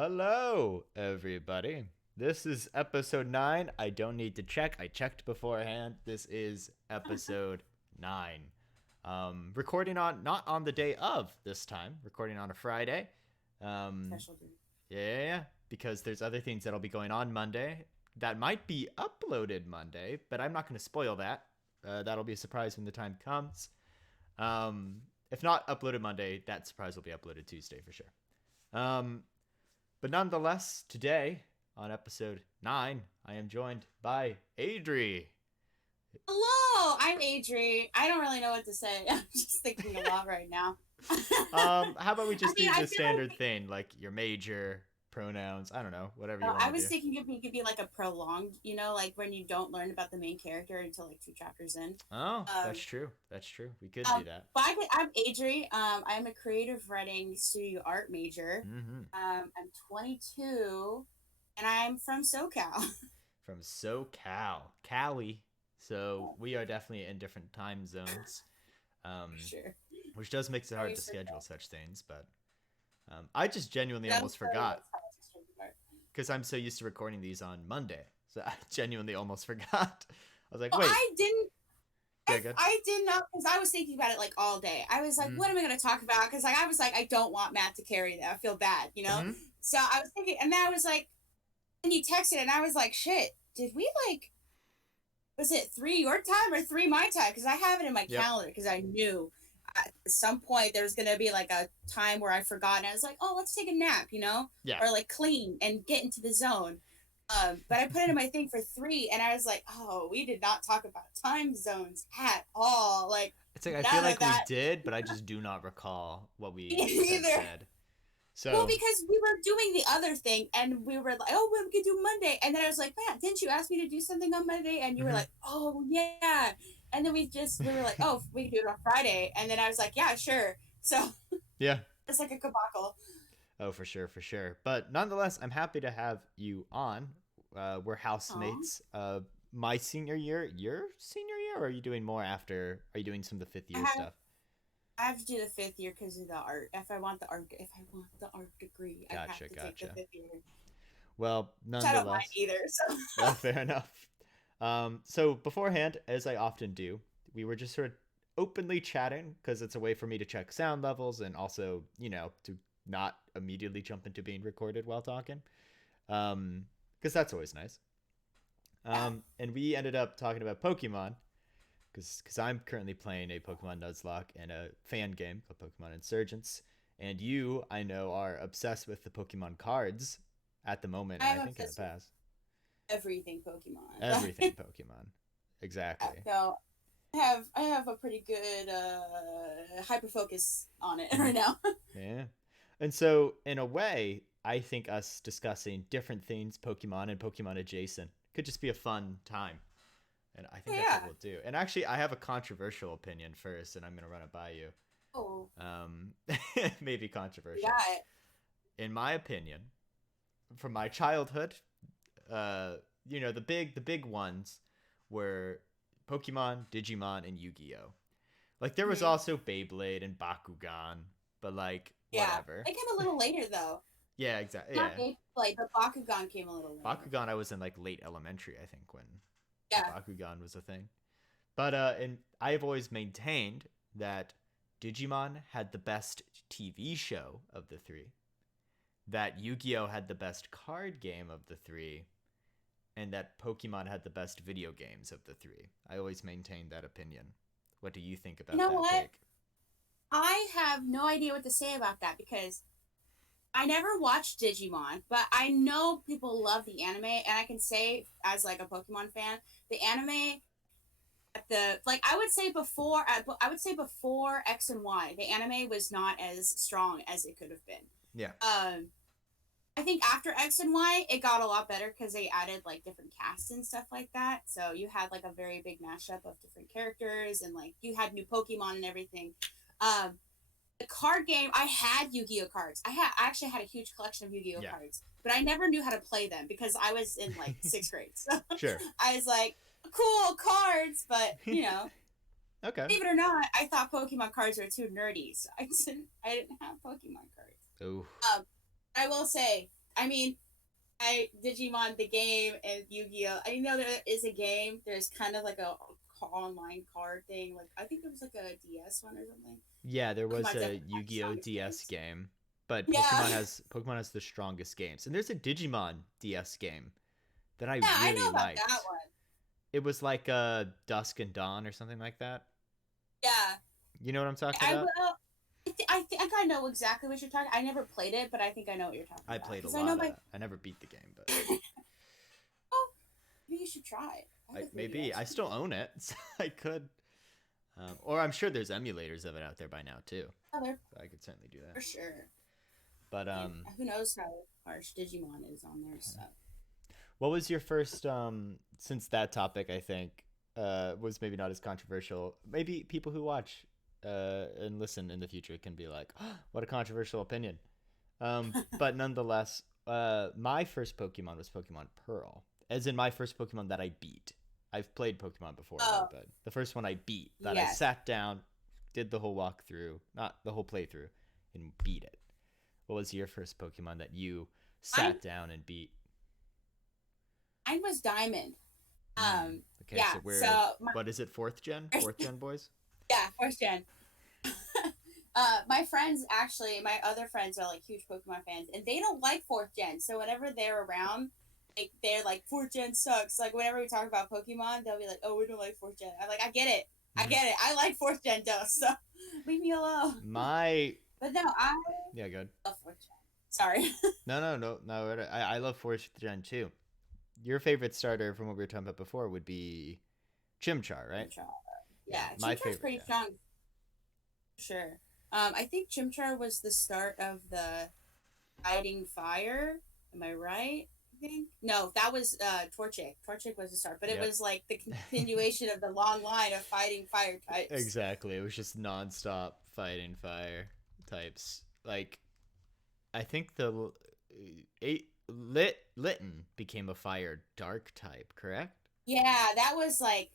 Hello, everybody. This is episode 9. I don't need to check. I checked beforehand. This is episode 9. Recording on, not on the day of this time, recording on a Friday. Um, Special dude. yeah, because there's other things that'll be going on Monday that might be uploaded Monday, but I'm not going to spoil that. That'll be a surprise when the time comes. Um, if not uploaded Monday, that surprise will be uploaded Tuesday for sure. Um, but nonetheless, today on episode 9, I am joined by Adri. Hello, I'm Adri. I don't really know what to say. I'm just thinking a lot right now. How about we I just mean, do I the feel standard like thing, like your major, pronouns, I don't know, whatever you want I to was do. thinking if we could be like a prolonged, like when you don't learn about the main character until like two chapters in. Oh, that's Um, true. That's true. We could do that. but I'm Adri. I'm a creative writing studio art major. Mm-hmm. I'm 22, and I'm from SoCal. From SoCal, Cali. So we are definitely in different time zones, For um, sure. which does makes it Very hard to schedule SoCal. such things. But I just genuinely But I'm almost sorry, forgot that's how it's distributed art. because I'm so used to recording these on Monday. So I genuinely almost forgot. I was like, Well, wait, I didn't good, good. I did not because I was thinking about it like all day. I was like, what am I going to talk about? Because like I was like, I don't want Matt to carry that. I feel bad. Mm-hmm. So I was thinking, and then I was like, and you texted, and I was like, shit, did we like? Was it 3 your time or 3 my time? Because I have it in my Yep. calendar because I knew at some point there was going to be like a time where I forgot, and I was like, oh, let's take a nap, Yeah. or like clean and get into the zone. But I put it in my thing for 3, and I was like, oh, we did not talk about time zones at all. Like, It's like I feel none of like we that did, but I just do not recall what we had either. said. Well, So because we were doing the other thing, and we were like, oh, we could do Monday. And then I was like, Matt, didn't you ask me to do something on Monday? And you were mhm. like, oh, yeah. And then we were like, oh, we can do it on Friday. And then I was like, yeah, sure. So Yeah. it's like a cabacle. Oh, for sure, for sure. But nonetheless, I'm happy to have you on. We're Aw. housemates. My senior year, your senior year, or are you doing more after? Are you doing some of the fifth I year have stuff? I have to do the 5th year because of the art. If I want the art degree, I have Gotcha, to take the gotcha. 5th year, Well, which I don't mind nonetheless, either. So fair enough. So beforehand, as I often do, we were just sort of openly chatting because it's a way for me to check sound levels and also, to not immediately jump into being recorded while talking. Because that's always nice. yeah. And we ended up talking about Pokemon because I'm currently playing a Pokemon Nuzlocke and a fan game called Pokemon Insurgents. And you, I know, are obsessed with the Pokemon cards at the moment, and I I'm think in the obsessed with past. everything Pokemon. Everything Pokemon. Exactly. So I have a pretty good hyper focus on it right now. Yeah. And so, in a way, I think us discussing different things, Pokemon and Pokemon adjacent, could just be a fun time. And I think that's what Yeah. we'll do. And actually, I have a controversial opinion first, and I'm going to run it by you. Oh, Um, maybe controversial. yeah. In my opinion, from my childhood, the big ones were Pokemon, Digimon, and Yu-Gi-Oh. Like there was Hmm. also Beyblade and Bakugan, but like Yeah. whatever. It came a little later though. Yeah, exactly. Not Yeah, Beyblade, but Bakugan came a little later. Bakugan. I was in like late elementary, I think, when Yeah. Bakugan was a thing. But and I've always maintained that Digimon had the best TV show of the three. That Yu-Gi-Oh had the best card game of the three, and that Pokemon had the best video games of the three. I always maintained that opinion. What do you think You about know that what? take? I have no idea what to say about that because I never watched Digimon, but I know people love the anime, and I can say as like a Pokemon fan, the anime at the like I would say before X and Y, the anime was not as strong as it could have been. Yeah. Um, I think after X and Y, it got a lot better because they added like different casts and stuff like that. So you had like a very big mashup of different characters, and like you had new Pokemon and everything. Um, the card game, I had Yu-Gi-Oh cards. I actually had a huge collection of Yu-Gi-Oh Yeah. cards, but I never knew how to play them because I was in like 6th grade. So Sure. I was like, cool cards, but Okay. believe it or not, I thought Pokemon cards were too nerdy, so I didn't have Pokemon cards. Oh. Um, I will say, I mean, I Digimon the game and Yu-Gi-Oh. I know there is a game. There's kind of like a online card thing. Like I think it was like a DS one or something. Yeah, there was Pokemon's a definitely got the Yu-Gi-Oh strongest DS games. game, but Yeah, Pokemon has the strongest games. And there's a Digimon DS game that I yeah, I really know about that liked. one. It was like Dusk and Dawn or something like that. Yeah, You know what I'm talking I about? will. I think I know exactly what you're talking. I never played it, but I think I know what you're talking I about played a because I know lot of my. that. I never beat the game, but Oh, maybe you should try it. I have a maybe 3DS. I still own it, so I could. Or I'm sure there's emulators of it out there by now too. Oh, there So I could certainly do that. for sure. But And who knows how harsh Digimon is on their stuff. what was your first? Since that topic, I think, was maybe not as controversial. Maybe people who watch and listen in the future can be like, oh, "What a controversial opinion." But nonetheless, my first Pokemon was Pokemon Pearl, as in my first Pokemon that I beat. I've played Pokemon before though, Oh, but the first one I beat, that I yes. sat down, did the whole walkthrough, not the whole playthrough, and beat it. What was your first Pokemon that you Mine, sat down and beat? mine was Diamond. Okay, Yeah. so we're So my what is it? Fourth gen? Fourth gen boys? yeah, first gen. My friends actually, my other friends are like huge Pokemon fans, and they don't like fourth gen. So whenever they're around, like they're like fourth gen sucks. Like whenever we talk about Pokemon, they'll be like, "Oh, we don't like fourth gen." I'm like, "I get it, I get it. I like fourth gen though, so leave me alone." My But no, I yeah, good. love fourth gen. Sorry. No. I love fourth gen too. Your favorite starter from what we were talking about before would be Chimchar, right? Chimchar. Yeah, Yeah, my Chimchar's favorite. pretty Yeah, strong. Sure. I think Chimchar was the start of the Fighting Fire. Am I right? I think no, that was Torchic. Torchic was the start, but it yep. was like the continuation of the long line of Fighting Fire types. Exactly. It was just nonstop fighting fire types. Like I think the eight Litten became a fire dark type, correct? Yeah, that was like.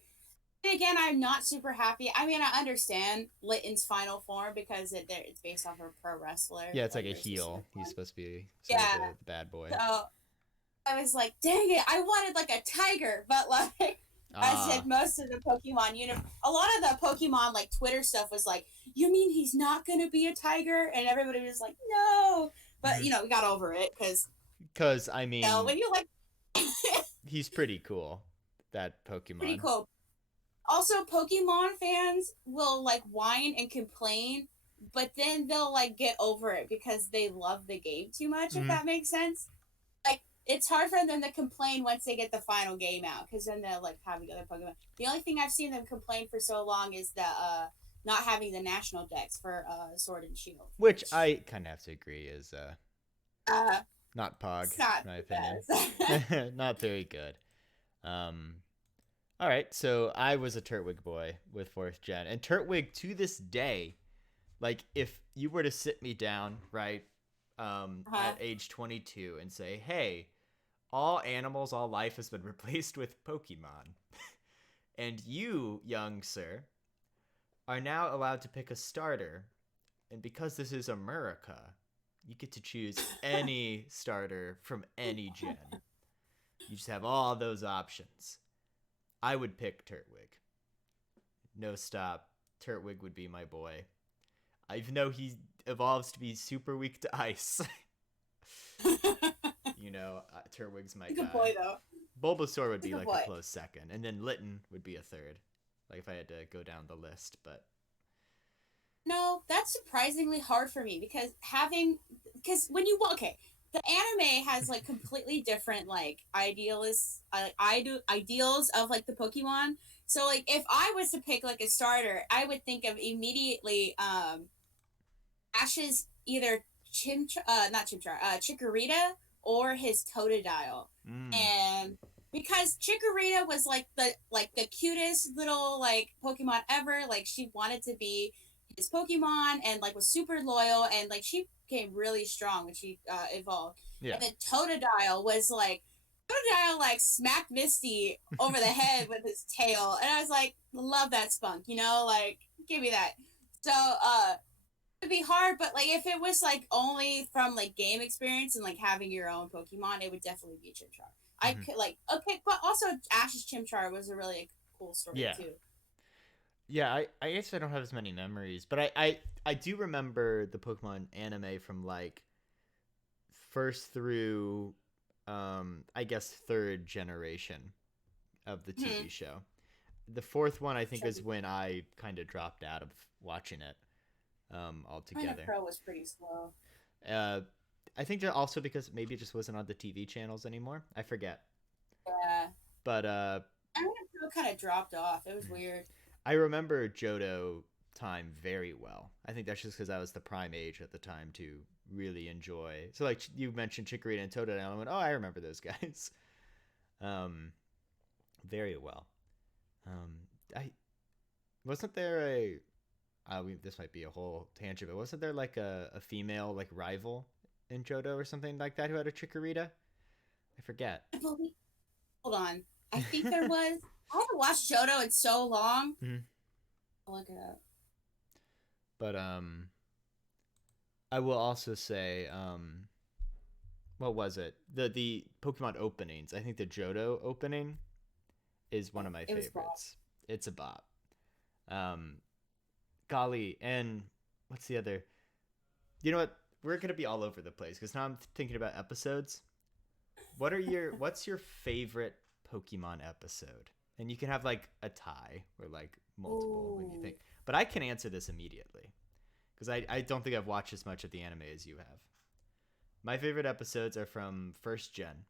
And again, I'm not super happy. I mean, I understand Litten's final form because it's based off of a pro wrestler, Yeah, it's like like a their heel. specific He's one. supposed to be sort of Yeah. the bad boy. So I was like, dang it, I wanted like a tiger, but like I said, Ah. most of the Pokemon a lot of the Pokemon like Twitter stuff was like, you mean he's not gonna be a tiger? And everybody was like, no. But we got over it because Because I mean, when you like he's pretty cool. That pretty Pokemon. cool. Also, Pokemon fans will like whine and complain, but then they'll like get over it because they love the game too much, if Mm-hmm. that makes sense. Like it's hard for them to complain once they get the final game out because then they'll like have the other Pokemon. The only thing I've seen them complain for so long is the not having the national decks for Sword and Shield, Which which I kind of have to agree is uh not Pog, it's not in my the opinion. best. Not very good. Um, all right, so I was a Turtwig boy with fourth gen, and Turtwig to this day, like if you were to sit me down, right, uh-huh. at age 22 and say, hey, all animals, all life has been replaced with Pokemon, and you, young sir, are now allowed to pick a starter, and because this is America, you get to choose any starter from any gen. You just have all those options. I would pick Turtwig. No stop. Turtwig would be my boy. Even though he evolves to be super weak to ice. Turtwig's my It's a good guy. boy though. Bulbasaur would It's a be good like a boy. close second, and then Litten would be a third. Like if I had to go down the list, but No, that's surprisingly hard for me because when you okay, the anime has like completely different like ideals of like the Pokemon. So like if I was to pick like a starter, I would think of immediately Ash's either not Chimchar, Chikorita or his Totodile. mm, And because Chikorita was like the cutest little like Pokemon ever, like she wanted to be his Pokemon and like was super loyal and like she became really strong when she evolved. yeah. And then Totodile was like Totodile like smacked Misty over the head with his tail, and I was like, love that spunk, like give me that. So It'd be hard, but like if it was like only from like game experience and like having your own Pokemon, it would definitely be Chimchar. I Hmm. could like okay, but also Ash's Chimchar was a really cool story Yeah. too. Yeah, I guess I don't have as many memories, but I do remember the Pokemon anime from like first through I guess third generation of the Hmm. TV show. The fourth one I think is Shiny when I kind of dropped out of watching it altogether. Pro was pretty slow. Uh, I think that also because maybe it just wasn't on the TV channels anymore. I forget. Yeah, But Pro kind of dropped off. It was weird. I remember Johto time very well. I think that's just because I was the prime age at the time to really enjoy. So like you mentioned Chikorita and Totodile, and I went, oh, I remember those guys, um, very well. I wasn't there a. This might be a whole tangent, but wasn't there like a female like rival in Johto or something like that who had a Chikorita? I forget. I believe. Hold on. I think there was. I haven't watched Johto in so long. Mhm. I'll look it up. But I will also say what was it? The Pokemon openings. I think the Johto opening is one of my It was Bob. favorites. It's a bop. Um, golly, and what's the other? You know what? We're gonna be all over the place because now I'm thinking about episodes. What's your favorite Pokemon episode? And you can have like a tie or like multiple when you Ooh. think. But I can answer this immediately because I don't think I've watched as much of the anime as you have. My favorite episodes are from first gen,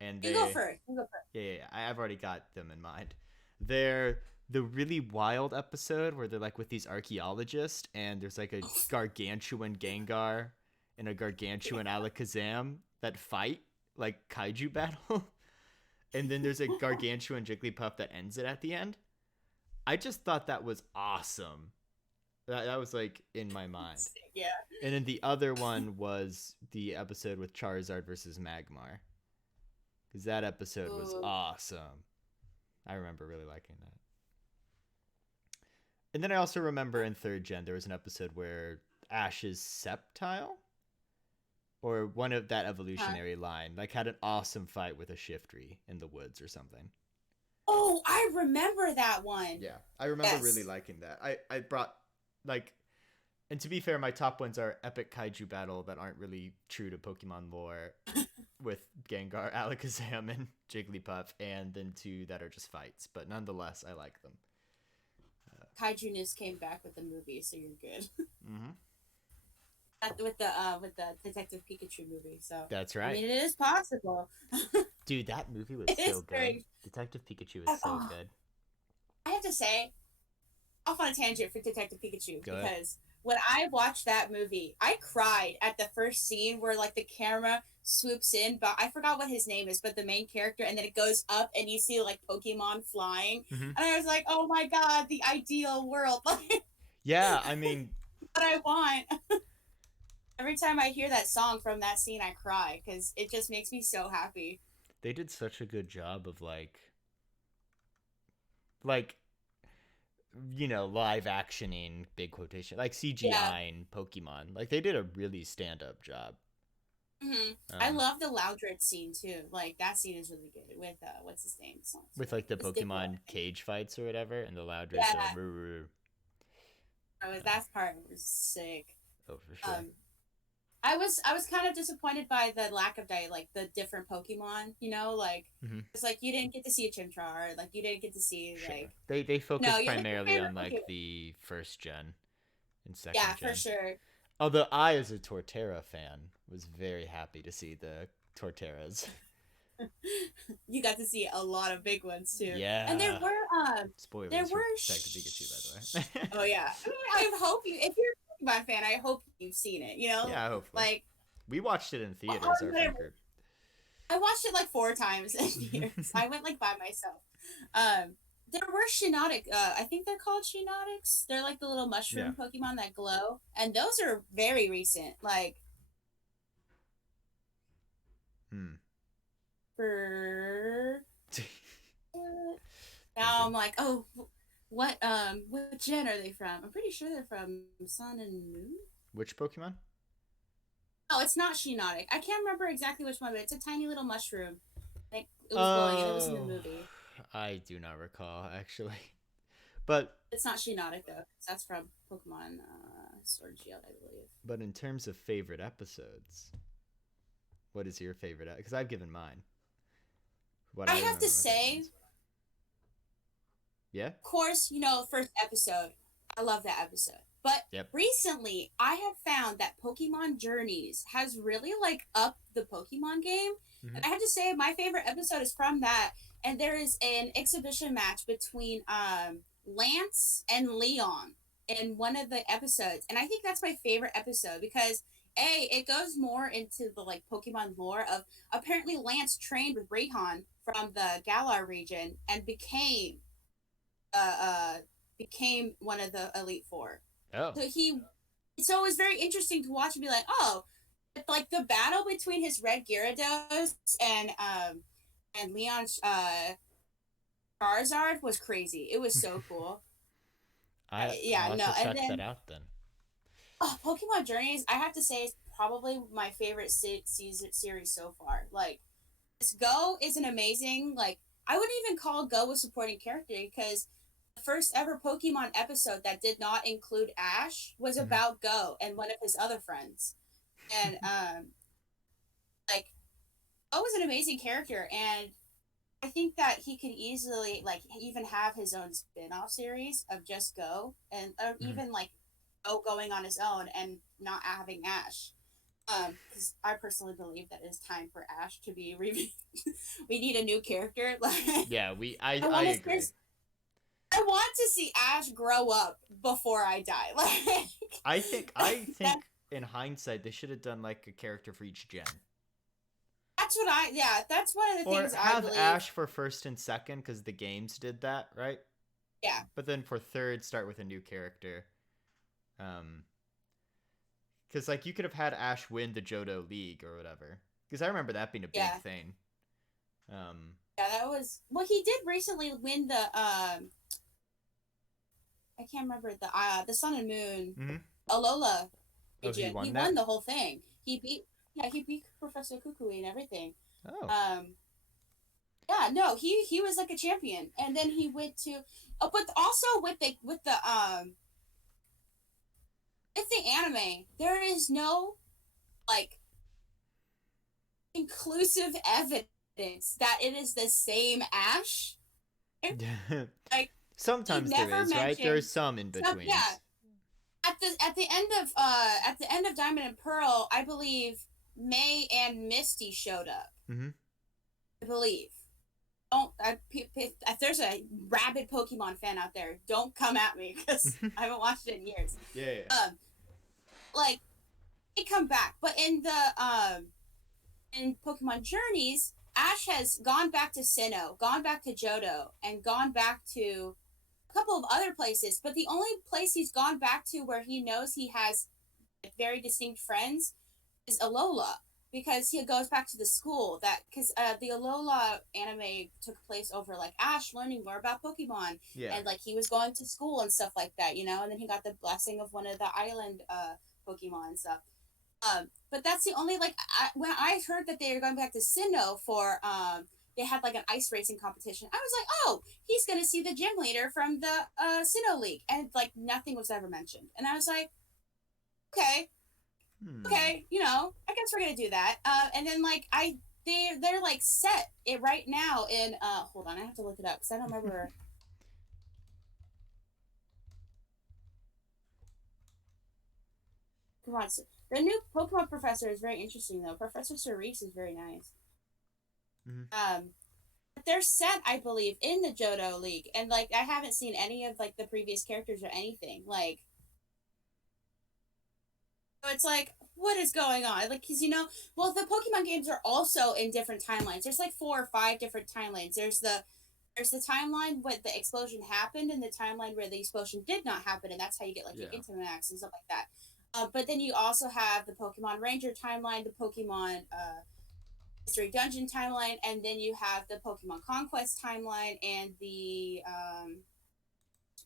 and You go first. You go first. I've already got them in mind. They're the really wild episode where they're like with these archaeologists, and there's like a gargantuan Gengar and a gargantuan Alakazam that fight like kaiju battle, and then there's a gargantuan Jigglypuff that ends it at the end. I just thought that was awesome. That was like in my mind. Yeah. And then the other one was the episode with Charizard versus Magmar. Because that episode was Ooh. awesome. I remember really liking that. And then I also remember in third gen there was an episode where Ash's Sceptile or one of that Huh. evolutionary line like had an awesome fight with a Shiftry in the woods or something. Oh, I remember that one. Yeah, I remember really Yes. liking that. I brought like, and to be fair, my top ones are epic kaiju battle that aren't really true to Pokemon lore with Gengar, Alakazam, and Jigglypuff, and then two that are just fights. But nonetheless, I like them. Kaiju-ness came back with the movie, so you're good. Mm-hmm. With the Detective Pikachu movie. So That's I right, mean, it is possible. dude. That movie was It so is good. very. Detective Pikachu is so Oh, good. I have to say, off on a tangent for Detective Pikachu Go ahead. because when I watched that movie, I cried at the first scene where like the camera swoops in, but I forgot what his name is, but the main character, and then it goes up and you see like Pokemon flying, Mm-hmm. and I was like, oh my god, the ideal world, like Yeah, I mean, what I want. Every time I hear that song from that scene, I cry because it just makes me so happy. they did such a good job of like live actioning big quotation like Yeah. CGI and Pokemon. Like they did a really stand up job. I Um, love the Loudred scene too. Like that scene is really good with what's his name? with like the It's Diplo. Pokemon cage fights or whatever, and the Loudred Yeah, going "Roo, roo." that part was sick. Oh, for sure. Um, I was kind of disappointed by the lack of like the different Pokemon. Like Hmm. it's like you didn't get to see a Chimchar. Like you didn't get to see Sure. like They no, focus you're like your primarily favorite on Pokemon. like the first gen and Yeah, second for gen. sure. Although I, as a Torterra fan, was very happy to see the Torterras. You got to see a lot of big ones too, and Yeah. there Spoilers for were Detective Pikachu, by the way. oh yeah. I mean, I hope you if you're a Pokemon fan, I hope you've seen it. Yeah, hopefully. Like We watched it in how theaters, our would I friend group. I watched it like four times in theaters. I went like by myself. Um, there were Shiinotic. I think they're called Shiinotics. They're like the little Yeah. mushroom Pokemon that glow, and those are very recent. Like Hmm. for now, Thinking. I'm like, oh, what gen are they from? I'm pretty sure they're from Sun and Moon. Which Pokemon? Oh, it's not Shiinotic. I can't remember exactly which one, but it's a tiny little mushroom. Like it was glowing, and it was in the Oh, movie. I do not recall actually. But It's not Shiinotic though. 'Cause that's from Pokemon Sword and Shield, I believe. in terms of favorite episodes, what is your favorite? Because I've given mine. What I I have to remember my favorite say, ones. Yeah. of course, first episode. I love that episode. But Yep. recently, I have found that Pokemon Journeys has really like upped the Pokemon game. Mm-hmm. And I have to say, my favorite episode is from that. And there is an exhibition match between Lance and Leon in one of the episodes. And I think that's my favorite episode because it goes more into the like Pokemon lore of apparently Lance trained with Rayhan from the Galar region and uh, uh became one of the Elite Four. Oh. So it was very interesting to watch and be like, oh, like the battle between his red Gyarados and Leon's Charizard was crazy. It was so cool. I'll Yeah, have no, to and check that then out then. Pokemon Journeys, I have to say, is probably my favorite season series so far. Like, this Go is an amazing, like, I wouldn't even call Go a supporting character because the first ever Pokemon episode that did not include Ash was Mm-hmm. about Go and one of his other friends. And, like, Go was an amazing character. And I think that he could easily, like, even have his own spin off series of just Go and or Mm-hmm. even, like, Go going on his own and not having Ash. Because I personally believe that it's time for Ash to be we need a new character. Like Yeah, I I want to, agree. I want to see Ash grow up before I die. I That, think in hindsight they should have done like a character for each gen. that's what yeah, that's one of the Or things I have believe. Ash for first and second because the games did that, right? Yeah, But then for third, start with a new character. Um, because like you could have had Ash win the Johto League or whatever. Because I remember that being a big yeah, thing. Um, yeah. That was well. He did recently win the I can't remember the Sun and Moon mm-hmm. Alola Oh, he region. He won won that. the whole thing. He beat Professor Kukui and everything. Oh, Um, yeah, no, he was like a champion, and then he went to, but also with the anime, there is no like inclusive evidence that it is the same Ash. Like he sometimes there never is, right? There are mentioned some in some, yeah, betweens. at the end of Diamond and Pearl, I believe May and Misty showed up. Mm-hmm. I believe. Don't if there's a rabid Pokemon fan out there, don't come at me because I haven't watched it in years. Yeah, yeah. Like they come back, but in Pokemon Journeys, Ash has gone back to Sinnoh, gone back to Johto, and gone back to a couple of other places. But the only place he's gone back to where he knows he has very distinct friends is Alola because he goes back to the school that because the Alola anime took place over like Ash learning more about Pokemon Yeah. and like he was going to school and stuff like that, and then he got the blessing of one of the island Pokemon and stuff. But that's the only like when I heard that they were going back to Sinnoh for they had like an ice racing competition. I was like, oh, he's gonna see the gym leader from the Sinnoh League, and like nothing was ever mentioned. And I was like, okay, Hmm. okay, I guess we're gonna do that. And then like they're like set it right now in hold on, I have to look it up because I don't remember. Come on, the new Pokemon professor is very interesting though. Professor Cerise is very nice. Mm-hmm. They're set, I believe, in the Johto League, and like I haven't seen any of like the previous characters or anything. Like, so it's like, what is going on? Like, because well, the Pokemon games are also in different timelines. There's like 4 or 5 different timelines. There's the timeline where the explosion happened, and the timeline where the explosion did not happen, and that's how you get like your Yeah. Intamax and stuff like that. But then you also have the Pokemon Ranger timeline, the Pokemon Mystery Dungeon timeline, and then you have the Pokemon Conquest timeline and the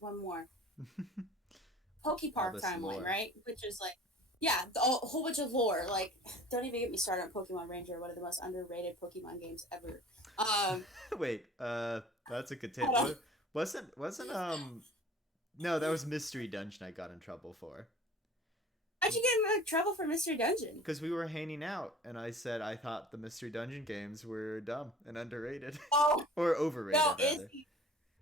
one more. All Pokepark this timeline, lore. right? Which is like, yeah, a whole bunch of lore. Like, don't even get me started on Pokemon Ranger, one of the most underrated Pokemon games ever. Um, Wait, that's a good I tip. don't, Wasn't no, that was Mystery Dungeon I got in trouble for. how'd you get in trouble for Mystery Dungeon? Because we were hanging out, and I said I thought the Mystery Dungeon games were dumb and underrated, Oh or no, overrated rather.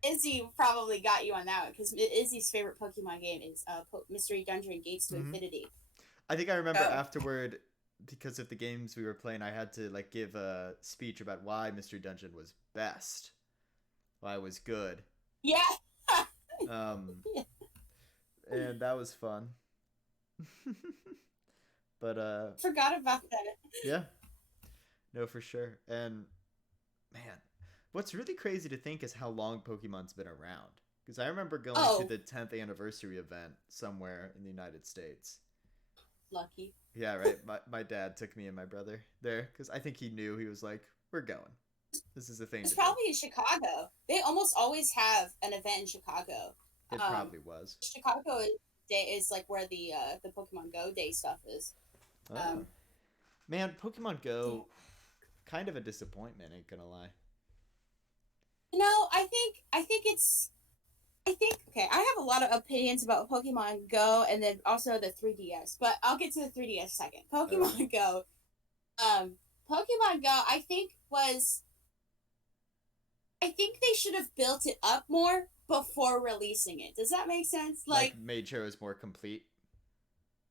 Izzy probably got you on that one because Izzy's favorite Pokemon game is Mystery Dungeon Gates to Hmm. Infinity. I think I remember Oh afterward, because of the games we were playing, I had to like give a speech about why Mystery Dungeon was best, why it was good, yeah, um, and that was fun. But forgot about that. yeah, no, for sure. And man, what's really crazy to think is how long Pokemon's been around. Because I remember going to Oh, the 10th anniversary event somewhere in the United States. lucky. Yeah, right. My dad took me and my brother there because I think he knew. He was like, "We're going. This is the thing It's to do." probably in Chicago. They almost always have an event in Chicago. It Um, probably was. Chicago is like where the Pokemon Go Day stuff is. Oh Um, man, Pokemon yeah. Go, kind of a disappointment. Ain't gonna lie. I think it's I think okay. I have a lot of opinions about Pokemon Go and then also the 3DS, but I'll get to the 3DS second. Okay. Pokemon Go, um, Pokemon Go, I think they should have built it up more before releasing it. Does that make sense? Like Like, made sure it was more complete.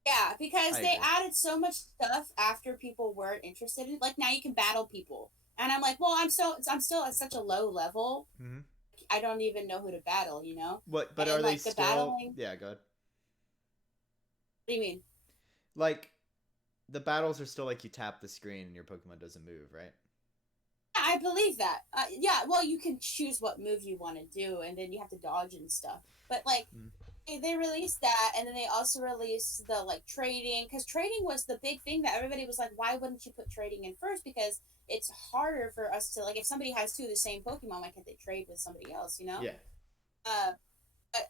yeah, because I they agree. added so much stuff after people weren't interested in. Like now you can battle people, and I'm like, well, I'm still at such a low level. Hmm. I don't even know who to battle. What? But are And they like the still? battling. Yeah, good. What do you mean? Like the battles are still like you tap the screen and your Pokemon doesn't move, right? I believe that. Yeah, well, you can choose what move you want to do, and then you have to dodge and stuff. But like, Mm. they released that, and then they also released the like trading, because trading was the big thing that everybody was like, why wouldn't you put trading in first? Because it's harder for us to like, if somebody has two of the same Pokemon, why can't they trade with somebody else? Yeah. Uh, but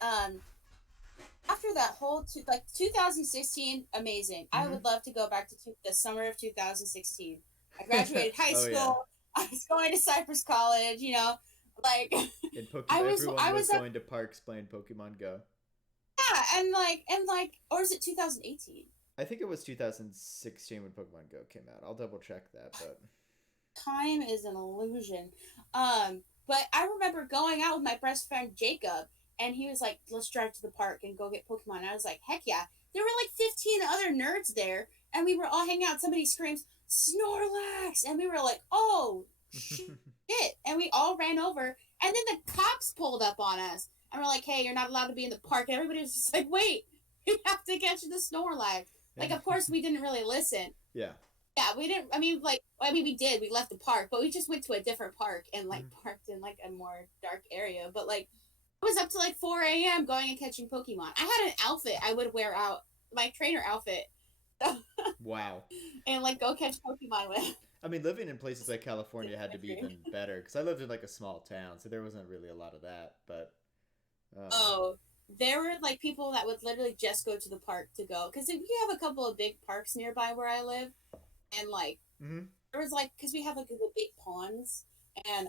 after that whole 2016, amazing. I Hmm. would love to go back to the summer of 2016. I graduated high Oh yeah. school. I was going to Cypress College. Like And Pokemon, I everyone was was up. going to parks playing Pokemon Go. Yeah, and or is it 2018? I think it was 2016 when Pokemon Go came out. I'll double check that, but Time is an illusion. But I remember going out with my best friend Jacob, and he was like, "Let's drive to the park and go get Pokemon." And I was like, "Heck yeah!" There were like 15 other nerds there, and we were all hanging out. Somebody screams Snorlax, and we were like, "Oh shit!" And we all ran over, and then the cops pulled up on us, and we're like, "Hey, you're not allowed to be in the park." And everybody was just like, "Wait, we have to catch the Snorlax." Like, of course, we didn't really listen. yeah. Yeah, we didn't. We did. We left the park, but we just went to a different park and like Mhm. parked in like a more dark area. But like, I was up to like 4 a.m. going and catching Pokemon. I had an outfit I would wear out, my trainer outfit, Wow. and like go catch Pokemon with. I mean, living in places like California had to be even better because I lived in like a small town, so there wasn't really a lot of that. But um, Oh, there were like people that would literally just go to the park to go because we have a couple of big parks nearby where I live, and like mhm. there was like because we have like the big ponds and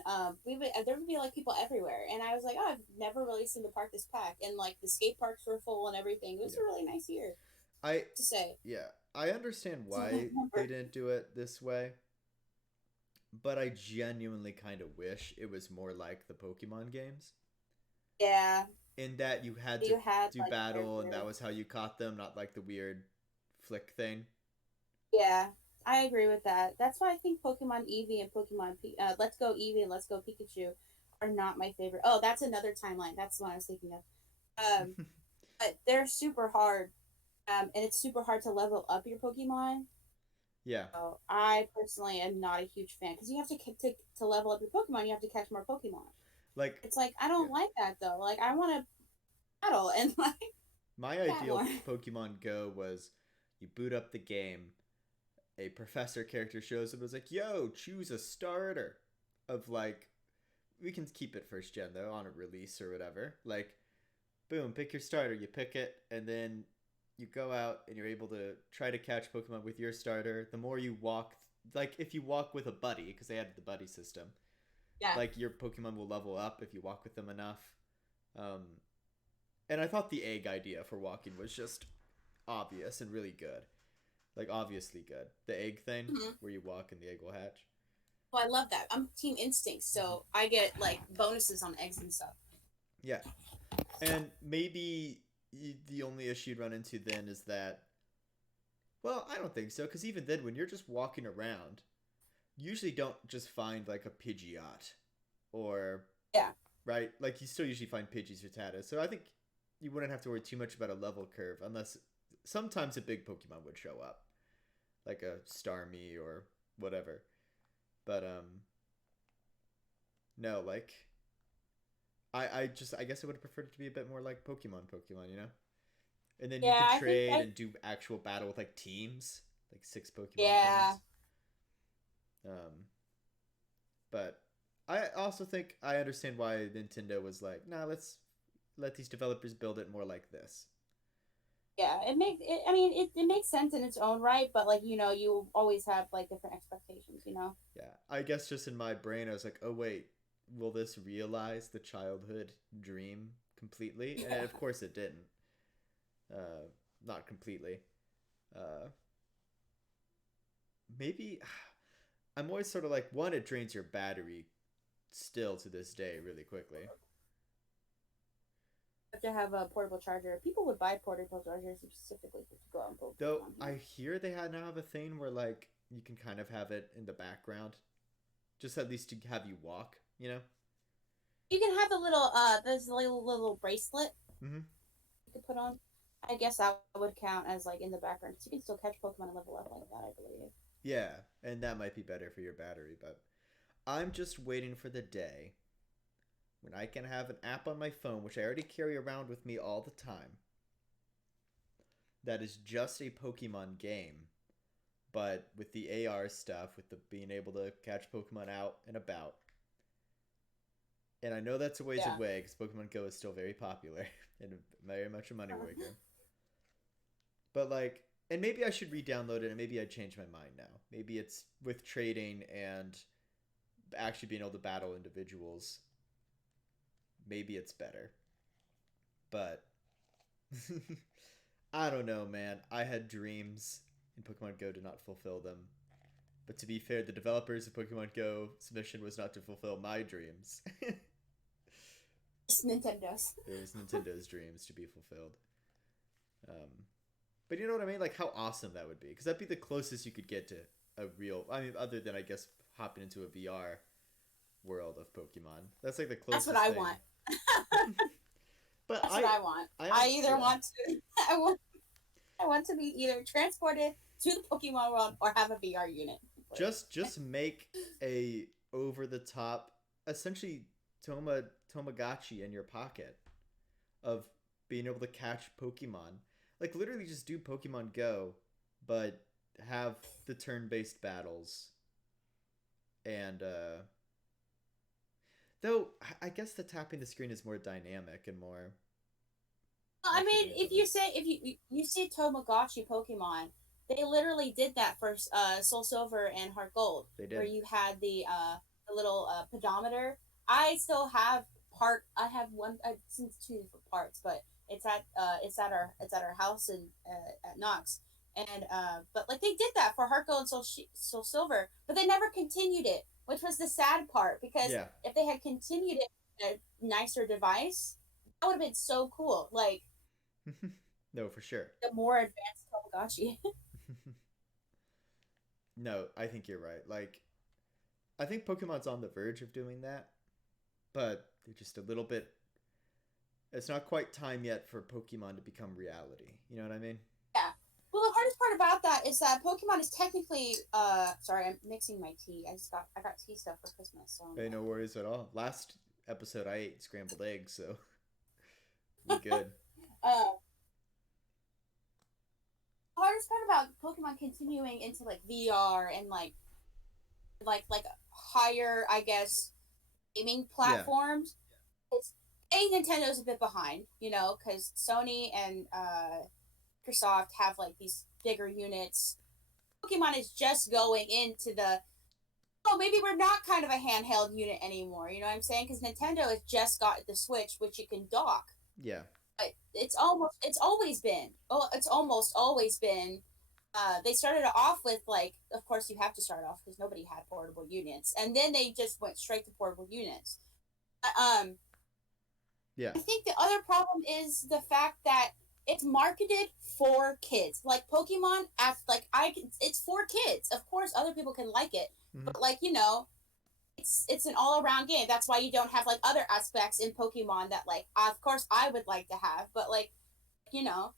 there would be like people everywhere and I was like, oh, I've never really seen the park this packed, and like the skate parks were full and everything. It was Yeah. a really nice year I to say. yeah, I understand So I why they remember. didn't do it this way, but I genuinely kind of wish it was more like the Pokemon games, Yeah, in that you had to you had do like battle and that characters. was how you caught them, not like the weird flick thing. Yeah, I agree with that. That's why I think Pokemon Eevee and Let's Go Eevee and Let's Go Pikachu are not my favorite. Oh, that's another timeline. That's the one I was thinking of. But they're super hard. And it's super hard to level up your Pokemon. Yeah. So I personally am not a huge fan because you have to level up your Pokemon. You have to catch more Pokemon. Like It's like I yeah. don't like that though. Like I want to battle and like My that ideal more. Pokemon Go was you boot up the game, a professor character shows up and was like, yo, choose a starter of like we can keep it first gen though on a release or whatever. Like boom, pick your starter. You pick it, and then you go out and you're able to try to catch Pokemon with your starter. The more you walk, like if you walk with a buddy, because they added the buddy system, Yeah. like your Pokemon will level up if you walk with them enough. Um, and I thought the egg idea for walking was just obvious and really good. Like obviously good. The egg thing Mm-hmm. where you walk and the egg will hatch. Well, I love that. I'm Team Instinct, so I get like bonuses on eggs and stuff. Yeah, and maybe the only issue you'd run into then is that, well, I don't think so, because even then, when you're just walking around, you usually don't just find like a Pidgeot or, Yeah. right? Like you still usually find Pidgeys or Rattatas. So I think you wouldn't have to worry too much about a level curve unless sometimes a big Pokemon would show up, like a Starmie or whatever. But no, like I guess I would have preferred it to be a bit more like Pokemon, you know? And then you Yeah, could I think trade I and do actual battle with like teams, like 6 Pokemon yeah. teams. But I also think I understand why Nintendo was like, nah, let's let these developers build it more like this. Yeah, it makes it I mean it makes sense in its own right, but like, you always have like different expectations. Yeah, I guess just in my brain, I was like, oh wait, will this realize the childhood dream completely? And Yeah. of course it didn't. Uh, Not completely. Uh, Maybe I'm always sort of like one, it drains your battery still to this day really quickly. Have to have a portable charger. People would buy portable chargers specifically to go on Though Pokemon I here. hear they now have a thing where like you can kind of have it in the background, just at least to have you walk, you know? You can have the little there's a little bracelet Mm-hmm. you could put on. I guess that would count as like in the background because you can still catch Pokemon and level up like that, I believe. Yeah, and that might be better for your battery, but I'm just waiting for the day when I can have an app on my phone, which I already carry around with me all the time, that is just a Pokemon game, but with the AR stuff, with the being able to catch Pokemon out and about. And I know that's a ways Yeah. away because Pokemon Go is still very popular and very much a money maker. But like, and maybe I should re-download it, and maybe I change my mind now. Maybe it's with trading and actually being able to battle individuals. Maybe it's better, but I don't know, man. I had dreams, and Pokemon Go did not fulfill them. But to be fair, the developers of Pokemon Go's mission was not to fulfill my dreams. It's Nintendo's. It was Nintendo's dreams to be fulfilled. Um, but you know what I mean? Like how awesome that would be, because that'd be the closest you could get to a real. I mean, other than I guess hopping into a VR world of Pokemon. That's like the That's closest what I thing. want. But That's what I want. I either yeah. want to I want to be either transported to the Pokemon world or have a VR unit. Just make a over the top, essentially Tomagotchi in your pocket of being able to catch Pokemon. Like literally just do Pokemon Go, but have the turn-based battles. And though I guess the tapping the screen is more dynamic and more I actually mean, being able if to. you see Tamagotchi Pokemon, they literally did that for Soul Silver and Heart Gold, They where did. you had the little pedometer. I still have part. I have one. Since two different parts, but it's at our house in at Knox. And but like they did that for Heart Gold and Soul Silver, but they never continued it, which was the sad part because Yeah. if they had continued it with a nicer device, that would have been so cool. Like No, for sure. the more advanced Tamagotchi. No, I think you're right. Like I think Pokemon's on the verge of doing that, but they're just a little bit. It's not quite time yet for Pokemon to become reality. You know what I mean? Yeah. Well, the hardest part about that is that Pokemon is technically sorry, I'm mixing my tea. I got tea stuff for Christmas, so Hey, no worries at all. Last episode, I ate scrambled eggs, so we good. uh the hardest part about Pokemon continuing into like VR and like higher, I guess, gaming Yeah. platforms is Nintendo's a bit behind, because Sony and Microsoft have like these bigger units. Pokemon is just going into the, oh, maybe we're not kind of a handheld unit anymore. You know what I'm saying? Because Nintendo has just got the Switch, which you can dock. Yeah. But it's almost always been. They started it off with like, of course, you have to start off because nobody had portable units, and then they just went straight to portable units. Um, Yeah. I think the other problem is the fact that it's marketed for kids. Like Pokemon, it's for kids. Of course, other people can like it, Mm-hmm. but it's an all around game. That's why you don't have like other aspects in Pokemon that like, of course, I would like to have, but like, you know,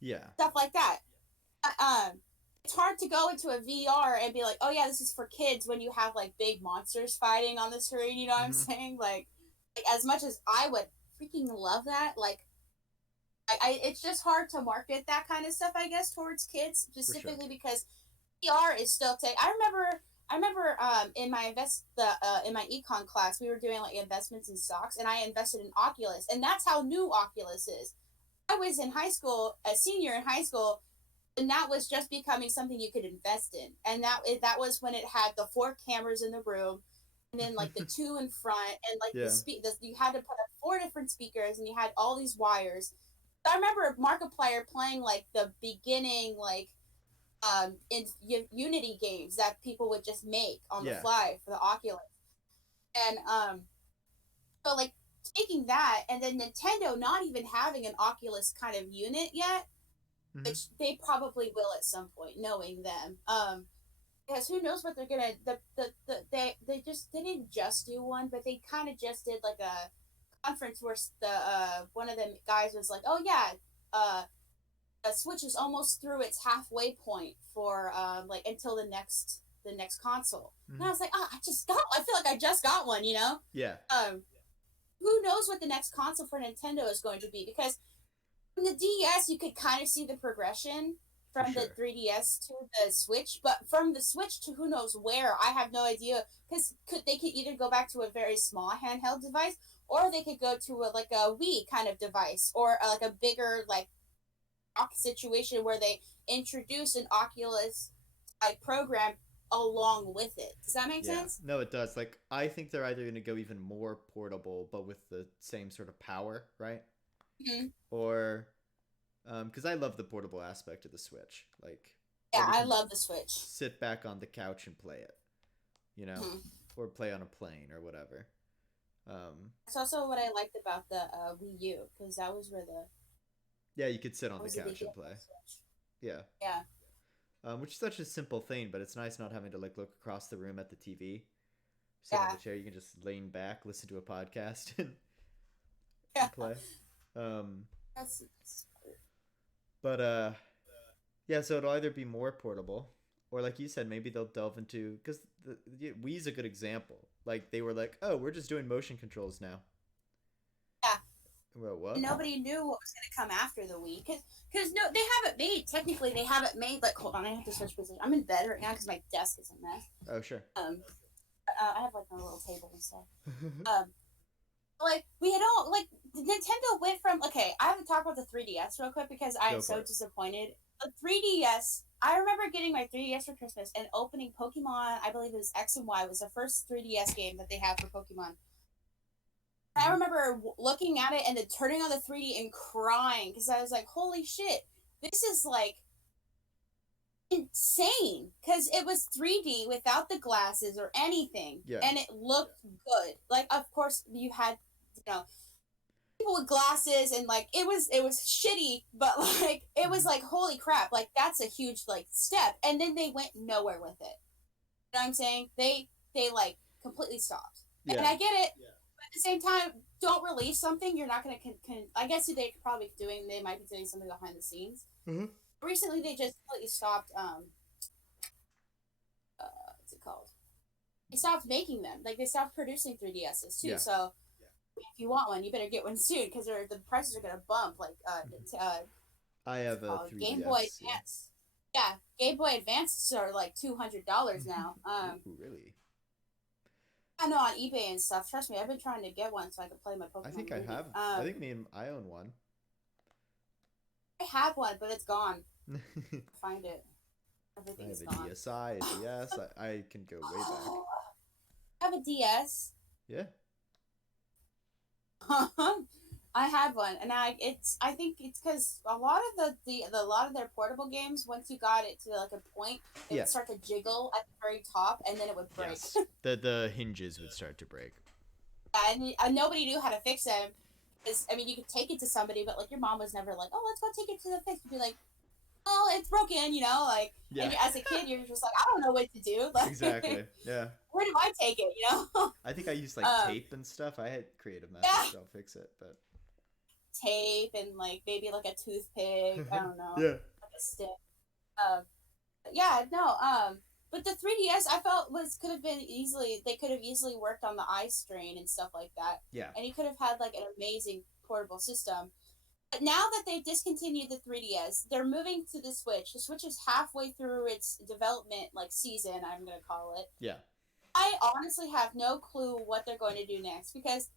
Yeah. stuff like that. It's hard to go into a VR and be like, oh yeah, this is for kids when you have like big monsters fighting on the screen. You know what I'm Mm-hmm. saying? Like as much as I would freaking love that, like it's just hard to market that kind of stuff, I guess, towards kids, For sure. specifically because VR is still take. I remember in my in my econ class we were doing like investments in stocks, and I invested in Oculus, and that's how new Oculus is. I was in high school, a senior in high school, and that was just becoming something you could invest in, and that was when it had the four cameras in the room, and then like the two in front, and like Yeah. you had to put up four different speakers, and you had all these wires. I remember Markiplier playing like the beginning like in Unity games that people would just make on the Yeah. fly for the Oculus, and so like taking that, and then Nintendo not even having an Oculus kind of unit yet, Mm-hmm. which they probably will at some point, knowing them. Because who knows what they're gonna they didn't just do one, but they kind of just did like a conference where the one of them guys was like, oh yeah, uh the Switch is almost through its halfway point for like until the next console. And I Mm-hmm. was like, I feel like I just got one. Yeah. Um, who knows what the next console for Nintendo is going to be? Because from the DS, you could kind of see the progression For from the sure. 3DS to the Switch, but from the Switch to who knows where, I have no idea. Because they could either go back to a very small handheld device, or they could go to like a Wii kind of device, or like a bigger like situation where they introduce an Oculus type program along with it. Does that make Yeah. sense? No, it does. Like, I think they're either going to go even more portable, but with the same sort of power, right? Mm-hmm. Or, because I love the portable aspect of the Switch, like Yeah, that you I can love the Switch. sit back on the couch and play it, you know, Mm-hmm. or play on a plane or whatever. Um, That's also what I liked about the Wii U, because yeah, you could sit on that the was the couch beginning and play. of the Switch. Yeah. Yeah. Which is such a simple thing, but it's nice not having to like look across the room at the TV, sit in Yeah. the chair. You can just lean back, listen to a podcast, Yeah. and play. Um, That's but yeah. So it'll either be more portable, or like you said, maybe they'll delve into because the Wii's a good example. Like they were like, oh, we're just doing motion controls now. yeah. Well, what? Nobody knew what was going to come after the Wii, because no, they haven't made like, hold on, I have to switch position. I'm in bed right now because my desk is a mess. Oh, sure. I have like my little table and stuff. Um, like we had all like Nintendo went from, okay, I have to talk about the 3DS real quick because I am Go for so it. disappointed. The 3DS, I remember getting my 3DS for Christmas and opening Pokemon. I believe it was X and Y was the first 3DS game that they had for Pokemon. I Mm-hmm. remember looking at it and then turning on the 3D and crying because I was like, holy shit, this is like insane, because it was 3D without the glasses or anything, Yeah. and it looked good. Like, of course, you had, people with glasses, and like it was shitty, but like it was Mm-hmm. like, holy crap, like that's a huge like step. And then they went nowhere with it. You know what I'm saying? They like completely stopped. And Yeah. I get it, but at the same time, don't release something you're not going to I guess they could probably doing they might be doing something behind the scenes. Mm-hmm. Recently they just completely stopped what's it called? They stopped making them. Like they stopped producing 3DSs too. Yeah. So if you want one, you better get one soon because the prices are gonna bump. Like I what's have it a called? Game Boy 3DS. Yeah. Advance. Yeah, Game Boy Advances are like $200 now. Ooh, really? I know on eBay and stuff. Trust me, I've been trying to get one so I can play my I Pokemon think I Ruby. have. I think me and I own one. I have one, but it's gone. I Find it. have Everything's a gone. DSi, a DS. I can go way back. Oh, I have a DS. Yeah. I had one, and I think it's because a lot of a lot of their portable games, once you got it to like a point, it Yeah. would start to jiggle at the very top, and then it would break. Yes. The hinges would start to break. And nobody knew how to fix them. Because I mean, you could take it to somebody, but like your mom was never like, "Oh, let's go take it to the fix." You'd be like, "Oh, it's broken," you know, like. Yeah. And as a kid, you're just like, "I don't know what to do." Like, Exactly. Yeah. where do I take it? You know. I think I used like tape and stuff. I had creative methods Yeah, to help fix it, but tape and like maybe like a toothpick. I don't know, yeah. like a stick. Um, yeah, no. But the 3DS I felt was could have been easily they could have easily worked on the eye strain and stuff like that, Yeah. and you could have had like an amazing portable system. But now that they've discontinued the 3DS, they're moving to the Switch. The Switch is halfway through its development like season, I'm gonna call it. Yeah. I honestly have no clue what they're going to do next because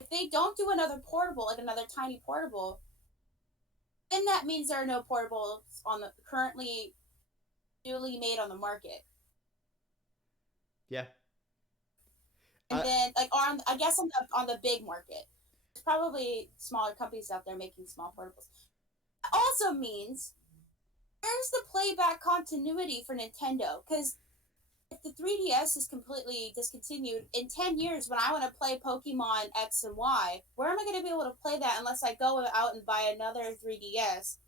if they don't do another portable, like another tiny portable, then that means there are no portables on the currently newly made on the market. Yeah. And then like on I guess on the big market, there's probably smaller companies out there making small portables. It also means where's the playback continuity for Nintendo? Because if the 3DS is completely discontinued, in 10 years when I want to play Pokemon X and Y, where am I going to be able to play that unless I go out and buy another 3DS?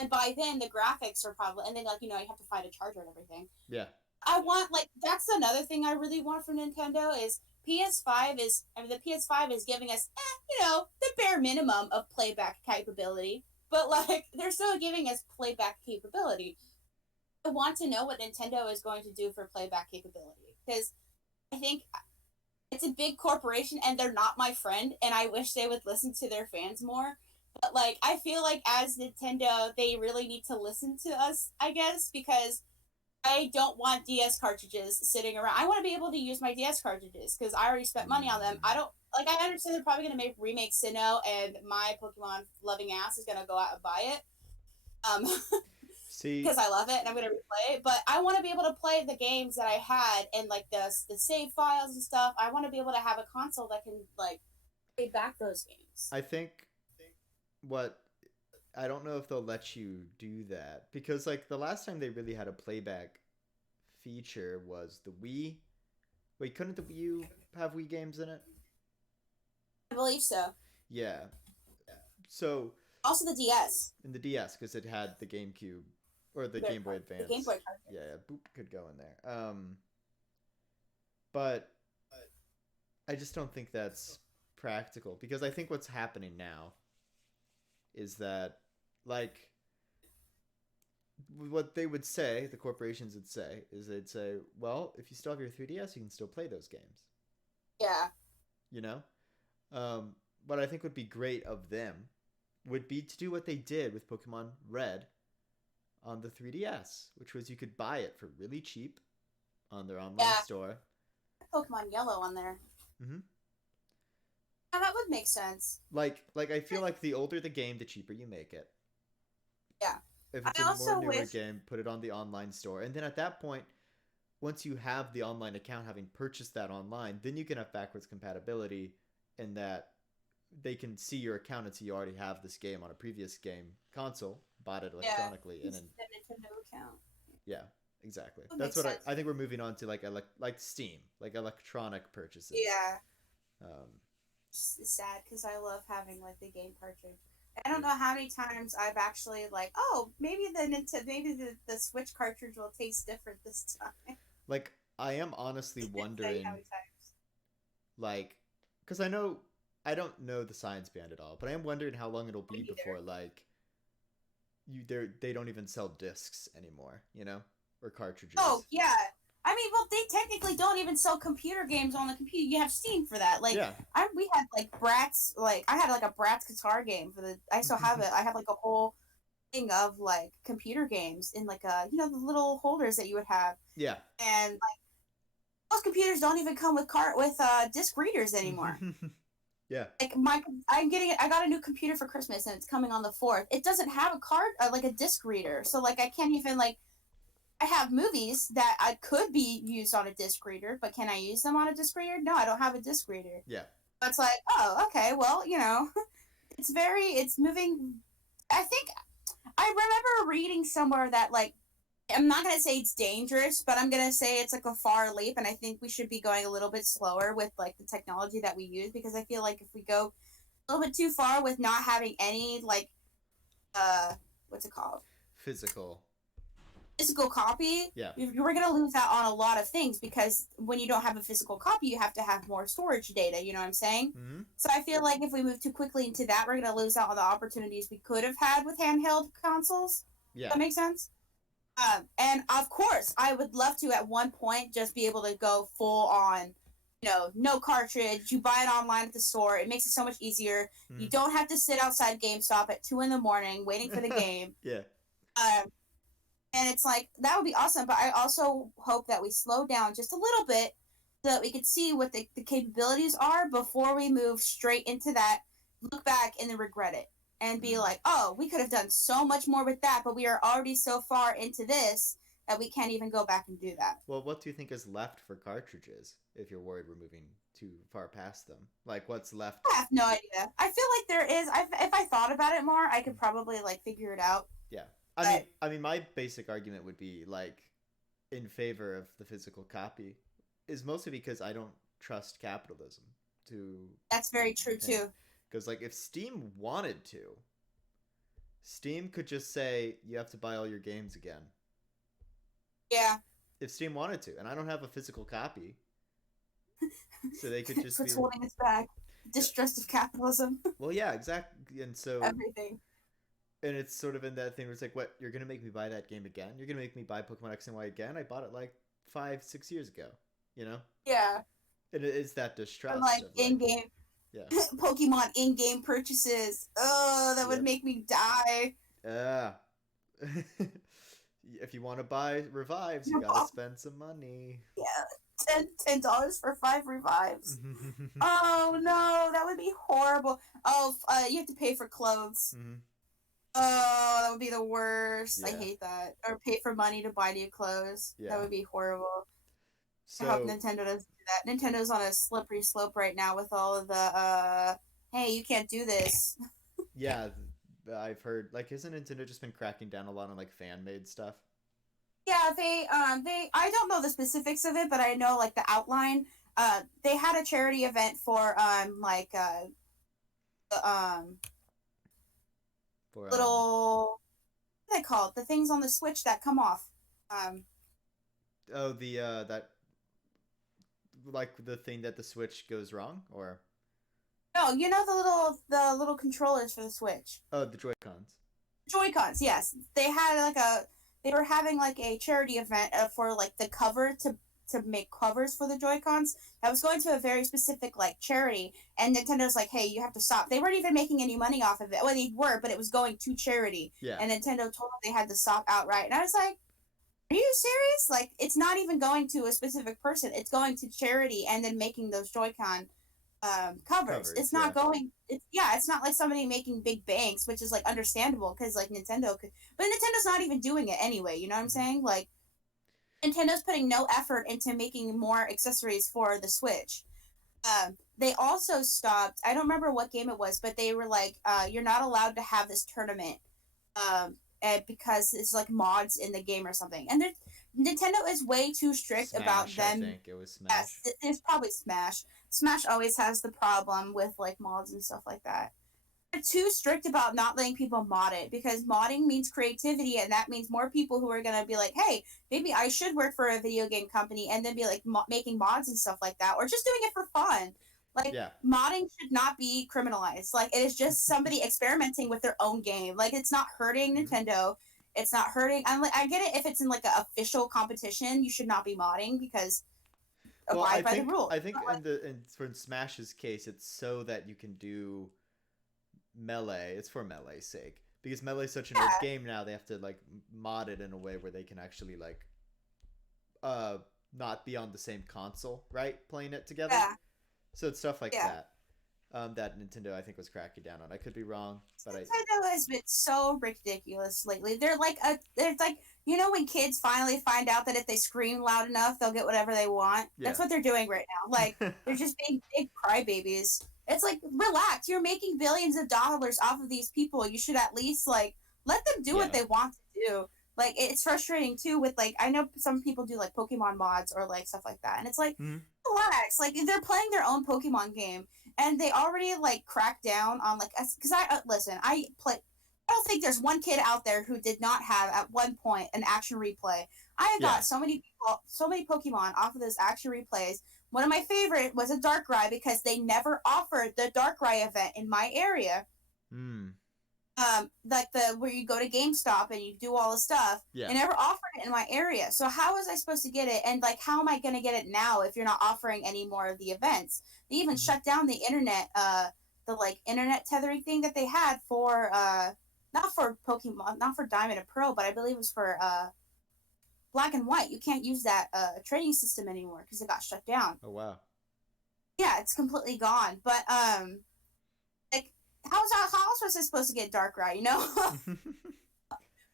And by then the graphics are probably and then like you know you have to find a charger and everything. Yeah. I want like that's another thing I really want from Nintendo is PS5 is I mean the PS5 is giving us you know the bare minimum of playback capability, but like they're still giving us playback capability. I want to know what Nintendo is going to do for playback capability because I think it's a big corporation and they're not my friend and I wish they would listen to their fans more. But like I feel like as Nintendo they really need to listen to us, I guess, because I don't want DS cartridges sitting around. I want to be able to use my DS cartridges because I already spent money on them. I don't like. I understand they're probably going to make remake Sinnoh, and my Pokemon loving ass is going to go out and buy it. See, Because I love it and I'm going to replay it. But I want to be able to play the games that I had and like the save files and stuff. I want to be able to have a console that can like play back those games. I think what I don't know if they'll let you do that because like the last time they really had a playback feature was the Wii. Wait, couldn't the Wii U have Wii games in it? I believe so. Yeah. So Also the DS. in the DS because it had the GameCube or the Game Boy Advance. The Game Boy cartridge. Yeah, Boop could go in there. But I just don't think that's practical because I think what's happening now is that like what they would say, the corporations would say, is they'd say, well, if you still have your 3DS, you can still play those games. Yeah. You know? What I think would be great of them would be to do what they did with Pokemon Red on the 3DS, which was you could buy it for really cheap on their online store. Pokemon Yellow on there. Mm-hmm. Yeah, that would make sense. Like I feel like the older the game, the cheaper you make it. Yeah. If it's a more newer game, put it on the online store. And then at that point, once you have the online account, having purchased that online, then you can have backwards compatibility in that they can see your account and see you already have this game on a previous game console, bought it electronically. Yeah, and then the Nintendo account. Yeah, exactly. That That's what I think we're moving on to like Steam, like electronic purchases. Yeah. It's sad because I love having like the game cartridge. I don't know how many times I've actually like, oh, maybe the Switch cartridge will taste different this time. Like I am honestly wondering, like, because I don't know the science behind it all, but I am wondering how long it'll be before like they don't even sell discs anymore, you know, or cartridges. Oh yeah. I mean, well, they technically don't even sell computer games on the computer. You have Steam for that. Like, yeah. We had like Bratz. Like, I had like a Bratz guitar game for the. I still have it. I have like a whole thing of like computer games in like the little holders that you would have. Yeah. And like, Most computers don't even come with disc readers anymore. Yeah. Like I got a new computer for Christmas and it's coming on the 4th. It doesn't have a card like a disc reader. So like I can't even like I have movies that I could be used on a disc reader, but can I use them on a disc reader? No, I don't have a disc reader. Yeah. That's like, oh, okay, well, it's moving. I think I remember reading somewhere that like I'm not gonna say it's dangerous, but I'm gonna say it's like a far leap, and I think we should be going a little bit slower with like the technology that we use because I feel like if we go a little bit too far with not having any like uh what's it called Physical. physical copy, Yeah. we're gonna lose out on a lot of things because when you don't have a physical copy, you have to have more storage data. You know what I'm saying? Mm-hmm. So I feel like if we move too quickly into that, we're gonna lose out on the opportunities we could have had with handheld consoles. Yeah. That makes sense. And of course, I would love to at one point just be able to go full on, no cartridge. You buy it online at the store. It makes it so much easier. Mm-hmm. You don't have to sit outside GameStop at 2 in the morning waiting for the game. Yeah. Um, and it's like that would be awesome. But I also hope that we slow down just a little bit so that we could see what the capabilities are before we move straight into that. Look back and then regret it and be like, oh, we could have done so much more with that, but we are already so far into this that we can't even go back and do that. Well, what do you think is left for cartridges if you're worried we're moving too far past them? Like, what's left? I have no idea. I feel like there is. If I thought about it more, I could probably like figure it out. Yeah. I mean, my basic argument would be like in favor of the physical copy is mostly because I don't trust capitalism to. That's very true too. Because like if Steam wanted to, Steam could just say you have to buy all your games again. Yeah. If Steam wanted to, and I don't have a physical copy, so they could just What's be holding us back? Distrust of capitalism. well, yeah, exactly, and so Everything. and it's sort of in that thing where it's like, what, you're gonna make me buy that game again? You're gonna make me buy Pokemon X and Y again? I bought it like 5-6 years ago, you know? Yeah. And it is that distrust. Or like in-game. Yeah. Pokemon in-game purchases. Oh, that would make me die. Yeah. If you want to buy revives, you gotta spend some money. Yeah, $10 for 5 revives. Oh no, that would be horrible. Oh, you have to pay for clothes. Mm-hmm. Oh, that would be the worst. Yeah. I hate that. Or pay for money to buy new clothes. Yeah. That would be horrible. So, I hope Nintendo doesn't do that. Nintendo's on a slippery slope right now with all of the hey, you can't do this. yeah, I've heard, like, isn't Nintendo just been cracking down a lot on like fan-made stuff? Yeah, they I don't know the specifics of it, but I know like the outline. They had a charity event for For little what are they called? The things on the Switch that come off. oh, the that, like, the thing that the Switch goes wrong, or No, you know the little controllers for the Switch. oh, the Joy-Cons. Joy-Cons, yes. They were having like a charity event for like the cover to make covers for the Joy-Cons. That was going to a very specific like charity, and Nintendo's like, "Hey, you have to stop." They weren't even making any money off of it. Well, they were, but it was going to charity. Yeah. And Nintendo told them they had to stop outright. And I was like, "Are you serious? Like, it's not even going to a specific person. It's going to charity, and then making those Joy-Con covers. It's not going. It's not like somebody making big banks, which is like understandable because like Nintendo could, but Nintendo's not even doing it anyway. You know what I'm saying? Like Nintendo's putting no effort into making more accessories for the Switch. They also stopped. I don't remember what game it was, but they were like, "You're not allowed to have this tournament because it's like mods in the game or something." And Nintendo is way too strict Smash, about them. I think it was Smash. Yes, it's probably Smash. Smash always has the problem with like mods and stuff like that. They're too strict about not letting people mod it because modding means creativity, and that means more people who are gonna be like, "Hey, maybe I should work for a video game company," and then be like making mods and stuff like that, or just doing it for fun. Like modding should not be criminalized. Like it is just somebody experimenting with their own game. Like it's not hurting Nintendo. It's not hurting. I get it if it's in like an official competition, you should not be modding because abide by the rules. I think for Smash's case, it's so that you can do Melee. It's for Melee's sake because Melee is such an old game now. They have to like mod it in a way where they can actually like not be on the same console, right? Playing it together. Yeah, So it's stuff like yeah. that. That Nintendo I think was cracking down on. I could be wrong, but I Nintendo has been so ridiculous lately. They're like, you know, when kids finally find out that if they scream loud enough, they'll get whatever they want. yeah. That's what they're doing right now. Like, they're just being big crybabies. It's like, relax. You're making billions of dollars off of these people. You should at least like let them do what yeah. they want to do. Like, it's frustrating too. With like, I know some people do like Pokemon mods or like stuff like that, and it's like, Mhm. relax. Like, they're playing their own Pokemon game and they already like cracked down on like because listen, I play. I don't think there's one kid out there who did not have at one point an action replay. I have Yeah. got so many people, so many Pokemon off of those action replays. One of my favorite was a Darkrai because they never offered the Darkrai event in my area. Mm. Like the where you go to GameStop and you do all the stuff. Yeah. They never offered it in my area. So how was I supposed to get it? And like, how am I going to get it now if you're not offering any more of the events? They even Mhm. shut down the internet, the like internet tethering thing that they had for not for Pokemon, not for Diamond and Pearl, but I believe it was for Black and White. You can't use that trading system anymore because it got shut down. Oh wow. Yeah, it's completely gone. But like, how else was I supposed to get Darkrai? You know.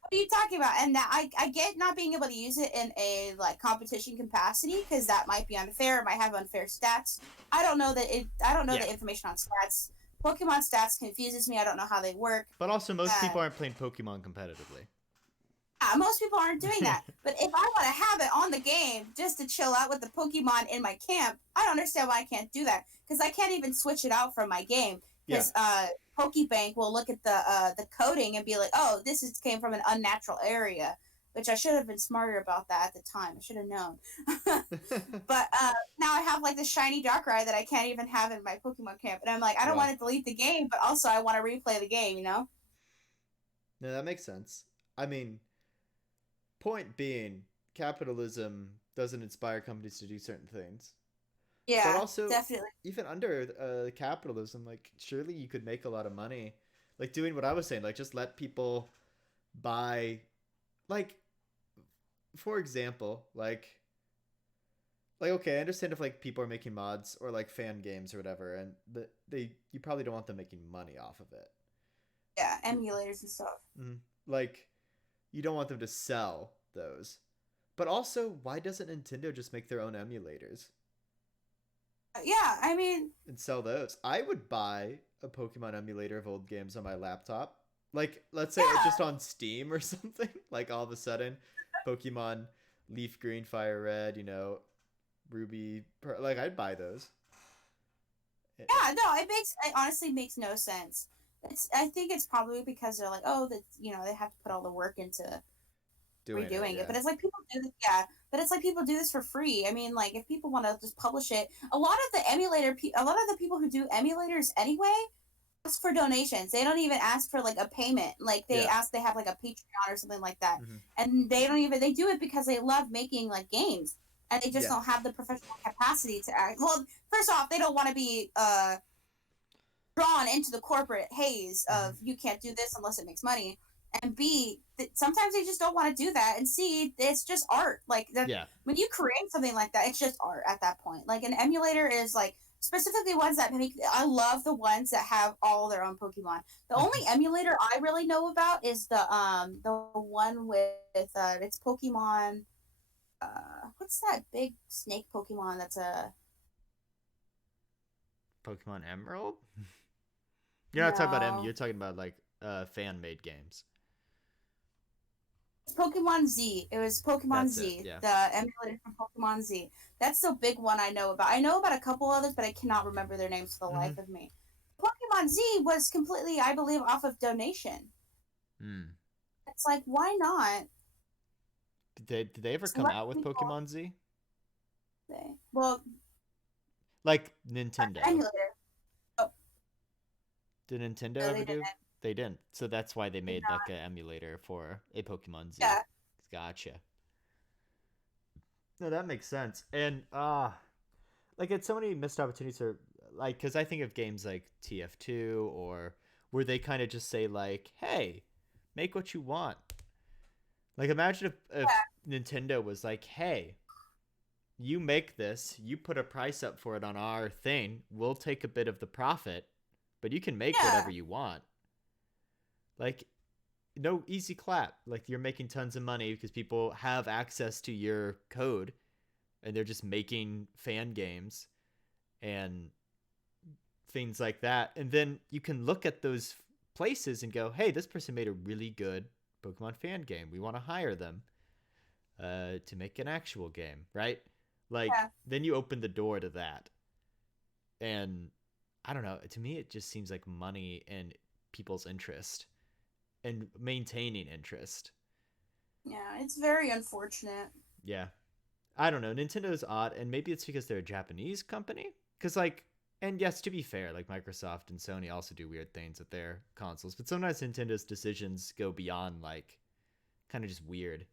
What are you talking about? And that I get not being able to use it in a like competition capacity because that might be unfair. It might have unfair stats. I don't know that it. I don't know Yeah. the information on stats. Pokemon stats confuses me. I don't know how they work. But also, most people aren't playing Pokemon competitively. Most people aren't doing that. But if I want to have it on the game just to chill out with the Pokemon in my camp, I don't understand why I can't do that because I can't even switch it out from my game because Pokebank will look at the coding and be like, "Oh, came from an unnatural area," which I should have been smarter about that at the time. I should have known. But now I have like this shiny Darkrai that I can't even have in my Pokemon camp, and I'm like, I don't Wow. want to delete the game, but also I want to replay the game. You know? No, that makes sense. I mean, point being, capitalism doesn't inspire companies to do certain things. Yeah, But also, definitely. even under capitalism, like surely you could make a lot of money, like doing what I was saying, like just let people buy, like for example, like okay, I understand if like people are making mods or like fan games or whatever, and you probably don't want them making money off of it. Yeah, emulators and stuff. Mm, like you don't want them to sell those. But also, why doesn't Nintendo just make their own emulators Yeah, I mean, and sell those? I would buy a Pokemon emulator of old games on my laptop. Like, let's say yeah, just on Steam or something. Like, all of a sudden, Pokemon Leaf Green, Fire Red, Ruby. Like, I'd buy those. yeah. No, it honestly makes no sense. I think it's probably because they're like, oh, that they have to put all the work into Doing it, redoing it. yeah. But it's like people do this, yeah. But it's like people do this for free. I mean, like if people want to just publish it, a lot of a lot of the people who do emulators anyway ask for donations. They don't even ask for like a payment. Like Yeah. they have like a Patreon or something like that, Mm-hmm. and they do it because they love making like games, and they just Yeah. don't have the professional capacity to act. Well, first off, they don't want to be drawn into the corporate haze Mm-hmm. of you can't do this unless it makes money, and B, sometimes they just don't want to do that, and C, it's just art. Like that, Yeah. when you create something like that, it's just art at that point. Like an emulator is like specifically ones that make. I love the ones that have all their own Pokemon. The only emulator I really know about is the one with it's Pokemon. What's that big snake Pokemon? That's a Pokemon Emerald? You're not talking about M. no. You're talking about, like, fan made games. It's Pokemon Z. It was Pokemon That's it, Z, yeah. the emulator from Pokemon Z. That's the big one I know about. I know about a couple others, but I cannot remember their names for the Mm-hmm. life of me. Pokemon Z was completely, I believe, off of donation. Mm. It's like, why not? Did they ever Just come let out with people Pokemon Z? say. Well, Like, Nintendo. emulator. Oh, Did Nintendo no, ever they didn't. do? They didn't. So that's why they made, No. like, an emulator for a Pokemon Z. Yeah. Gotcha. No, that makes sense. And, like, it's so many missed opportunities for, like, because I think of games like TF2 or where they kind of just say, like, hey, make what you want. Like, imagine if Nintendo was like, hey, you make this, you put a price up for it on our thing, we'll take a bit of the profit, but you can make Yeah. whatever you want. Like, no easy clap. Like, you're making tons of money because people have access to your code and they're just making fan games and things like that. And then you can look at those places and go, hey, this person made a really good Pokemon fan game. We want to hire them to make an actual game, right? Like, Yeah. then you open the door to that. And I don't know. To me, it just seems like money and people's interest and maintaining interest. Yeah, it's very unfortunate. Yeah. I don't know. Nintendo's odd, and maybe it's because they're a Japanese company. Because, like, and yes, to be fair, like Microsoft and Sony also do weird things with their consoles, but sometimes Nintendo's decisions go beyond, like, kind of just weird.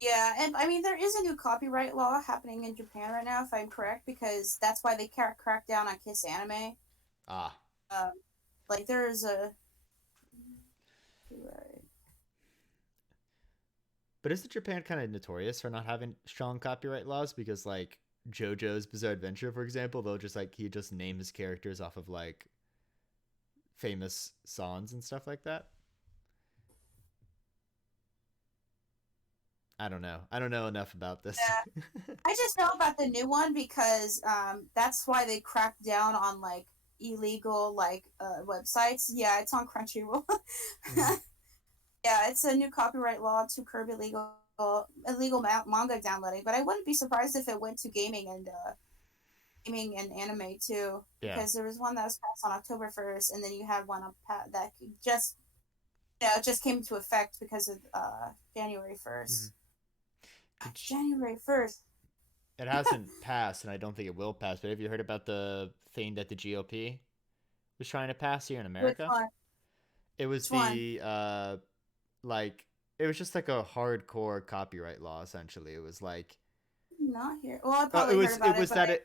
Yeah, and I mean there is a new copyright law happening in Japan right now, if I'm correct, because that's why they can't crack down on Kiss Anime. Ah. Um, like there is a right. But isn't Japan kind of notorious for not having strong copyright laws? Because, like, JoJo's Bizarre Adventure, for example, they'll just, like, he just name his characters off of, like, famous songs and stuff like that. I don't know. I don't know enough about this. Yeah, I just know about the new one because that's why they cracked down on like illegal like websites. Yeah, it's on Crunchyroll. Mm-hmm. Yeah, it's a new copyright law to curb illegal manga downloading. But I wouldn't be surprised if it went to gaming and anime too, Yeah. because there was one that was passed on October 1st, and then you had one that just just came into effect because of January Mm-hmm. 1st. Did January 1st. It hasn't passed, and I don't think it will pass. But have you heard about the thing that the GOP was trying to pass here in Which America? one? It was Which one? the like it was just like a hardcore copyright law. Essentially, it was like Not here. Well, I it probably heard was it about it, was but that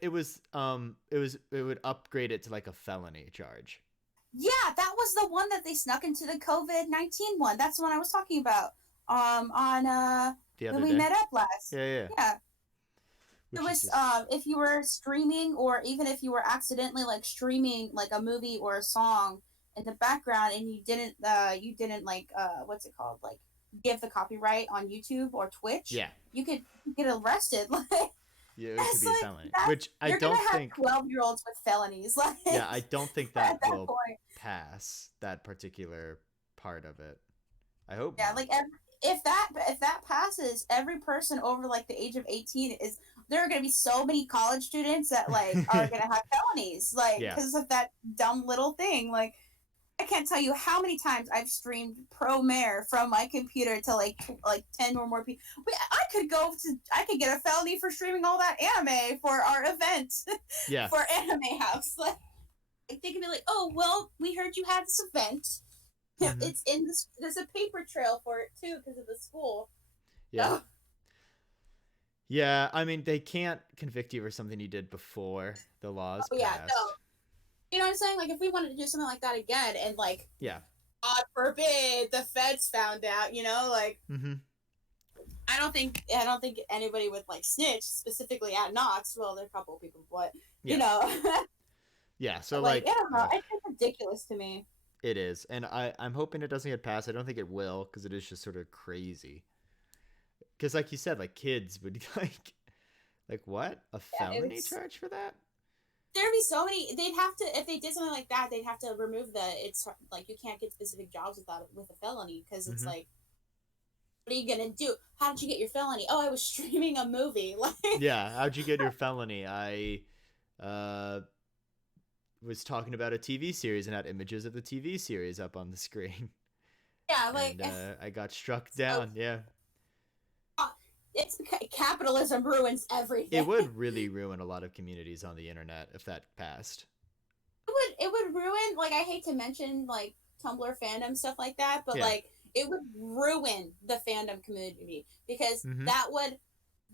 it would upgrade it to like a felony charge. yeah, that was the one that they snuck into the COVID-19 one. That's the one I was talking about. On The when other we day. met up last. Yeah, yeah. Yeah. It Which is was just if you were streaming or even if you were accidentally like streaming like a movie or a song in the background and you didn't like what's it called? Like give the copyright on YouTube or Twitch, yeah. you could get arrested. Like Yeah, it could that's be a like felony. that Which I you're gonna don't have think 12-year-olds with felonies like yeah, I don't think at that that will point. pass that particular part of it. I hope Yeah, not. like if that passes, every person over like the age of 18 is there are going to be so many college students that like are going to have felonies like Yeah. because of that dumb little thing. Like I can't tell you how many times I've streamed Pro Mare from my computer to like 10 or more people. I could get a felony for streaming all that anime for our event Yeah. for Anime House. Like they could be like, "Oh, well, we heard you had this event. Hmm. It's in this. There's a paper trail for it too because of the school." Yeah. Oh, Yeah, I mean they can't convict you for something you did before the laws oh yeah, no. passed. You know what I'm saying? Like if we wanted to do something like that again, and like Yeah. God forbid the feds found out, like Mm-hmm. I don't think anybody would like snitch specifically at Knox. Well, there are a couple of people, but Yeah. Yeah. So like I like, don't know. It's just ridiculous to me. it is, and I'm hoping it doesn't get passed. I don't think it will because it is just sort of crazy. Because like you said, like kids would like what a Yeah, felony charge for that? there'd be so many. They'd have to if they did something like that. They'd have to remove the. It's like you can't get specific jobs with a felony because it's Mm-hmm. like, what are you gonna do? How did you get your felony? Oh, I was streaming a movie. Like, Yeah. How'd you get your felony? I uh was talking about a TV series and had images of the TV series up on the screen, yeah, like and I got struck so down. Yeah. it's capitalism ruins everything. It would really ruin a lot of communities on the internet if that passed. It would ruin like I hate to mention like Tumblr fandom stuff like that, but Yeah. like it would ruin the fandom community because Mm-hmm. that would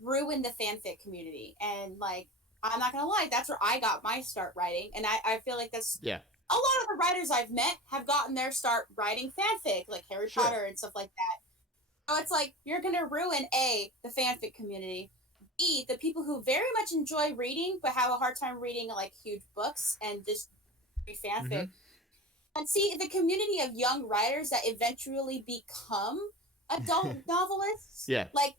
ruin the fanfic community and like I'm not gonna lie, that's where I got my start writing, and I feel like that's Yeah. a lot of the writers I've met have gotten their start writing fanfic, like Harry Sure. Potter and stuff like that. So it's like you're gonna ruin the fanfic community. B, the people who very much enjoy reading but have a hard time reading like huge books and just read Mm-hmm. fanfic. And C, the community of young writers that eventually become adult novelists. Yeah. Like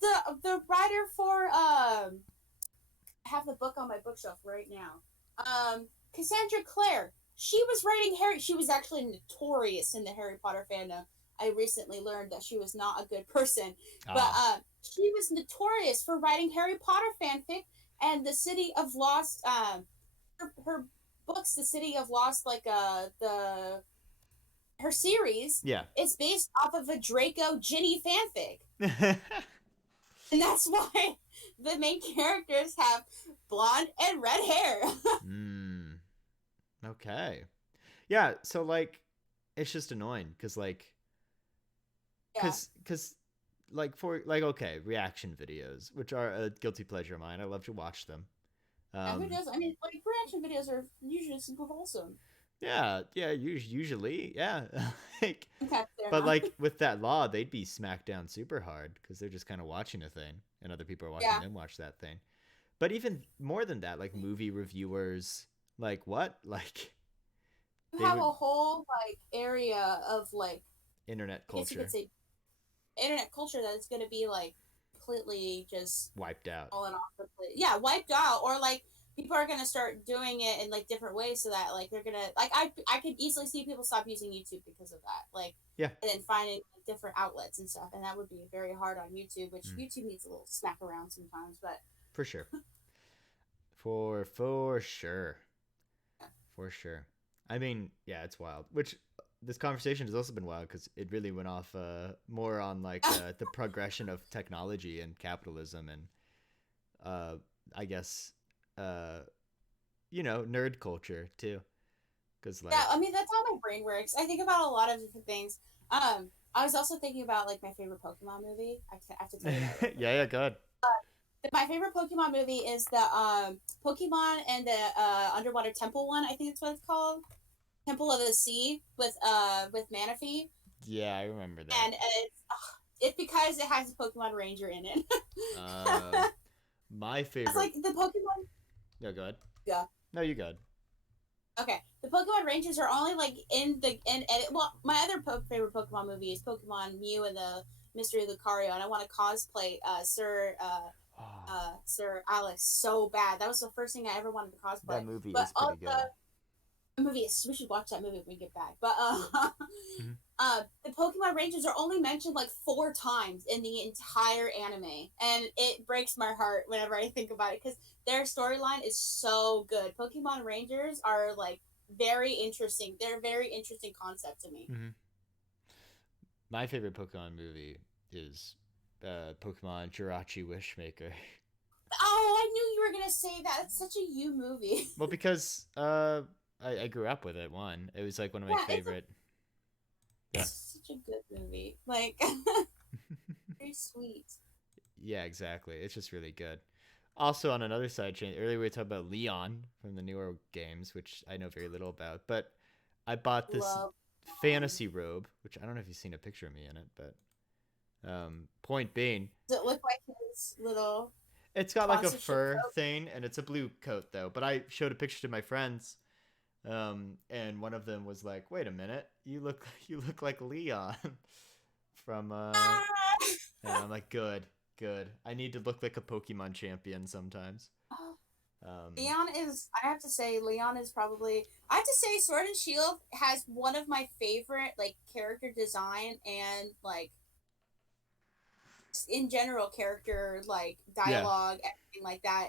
the writer for I have the book on my bookshelf right now. Cassandra Clare. She was writing Harry. She was actually notorious in the Harry Potter fandom. I recently learned that she was not a good person, but Ah. she was notorious for writing Harry Potter fanfic and the City of Lost. Her books, the City of Lost, like the her series Yeah. is based off of a Draco Ginny fanfic, and that's why the main characters have blonde and red hair. mm. Okay. Yeah. So like, it's just annoying because Yeah, like for like okay reaction videos, which are a guilty pleasure of mine. I love to watch them. yeah. Who Um. does? I mean, like reaction videos are usually super wholesome. Yeah. Yeah. Usually. Yeah. like, Okay, fair but enough. like with that law, they'd be smacked down super hard because they're just kind of watching a thing, and other people are watching Yeah, them watch that thing. But even more than that, like movie reviewers, like what? Like you they have would a whole like area of like internet I guess you could culture say internet culture that is going to be like completely just wiped out. fallen off the plate. Yeah, wiped out, or like people are gonna start doing it in like different ways so that like they're gonna like I could easily see people stop using YouTube because of that. Like Yeah, and then finding like, different outlets and stuff, and that would be very hard on YouTube, which mm, YouTube needs a little smack around sometimes. But for sure, for sure, for sure. I mean, yeah, it's wild. Which this conversation has also been wild because it really went off more on like the progression of technology and capitalism and uh, I guess uh, nerd culture too. Because yeah, like I mean that's how my brain works. I think about a lot of different things. I was also thinking about like my favorite Pokemon movie. I have to tell you that real yeah, quick. yeah, good. My favorite Pokemon movie is the Pokemon and the underwater temple one. I think that's what it's called. Temple of the Sea with Manaphy, Yeah, I remember that. and it's because it has a Pokemon Ranger in it. Uh, my It's favorite. like the Pokemon. Yeah, go ahead. Yeah. No, you good. Okay. The Pokemon Rangers are only like in the in edit. Well, my other favorite Pokemon movie is Pokemon Mew and the Mystery of Lucario, and I want to cosplay Oh, Sir Alex so bad. That was the first thing I ever wanted to cosplay. that movie But is all pretty good. the movie is we should watch that movie when we get back. But Mhm. the Pokemon Rangers are only mentioned like 4 times in the entire anime, and it breaks my heart whenever I think about it because their storyline is so good. Pokemon Rangers are like very interesting. They're a very interesting concept to me. Mhm. My favorite Pokemon movie is Pokemon Jirachi Wishmaker. Oh, I knew you were gonna say that. It's such a you movie. well, because I grew up with it. One, it was like one of my Yeah, favorite. Yeah. it's such a good movie. Like very sweet. yeah, exactly. It's just really good. Also, on another side chain, earlier we were talking about Leon from the newer games, which I know very little about, but I bought this Love. fantasy robe, which I don't know if you've seen a picture of me in it, but point being, Does it look like his little it's got like a sponsorship fur coat? thing and it's a blue coat though. But I showed a picture to my friends, and one of them was like, "Wait a minute, you look like Leon from Ah! And I'm like, good, good. I need to look like a Pokemon champion sometimes. Um, Leon is, I have to say, Leon is probably, I have to say, Sword and Shield has one of my favorite, like, character design and, like, in general, character, like, yeah. dialogue, everything like that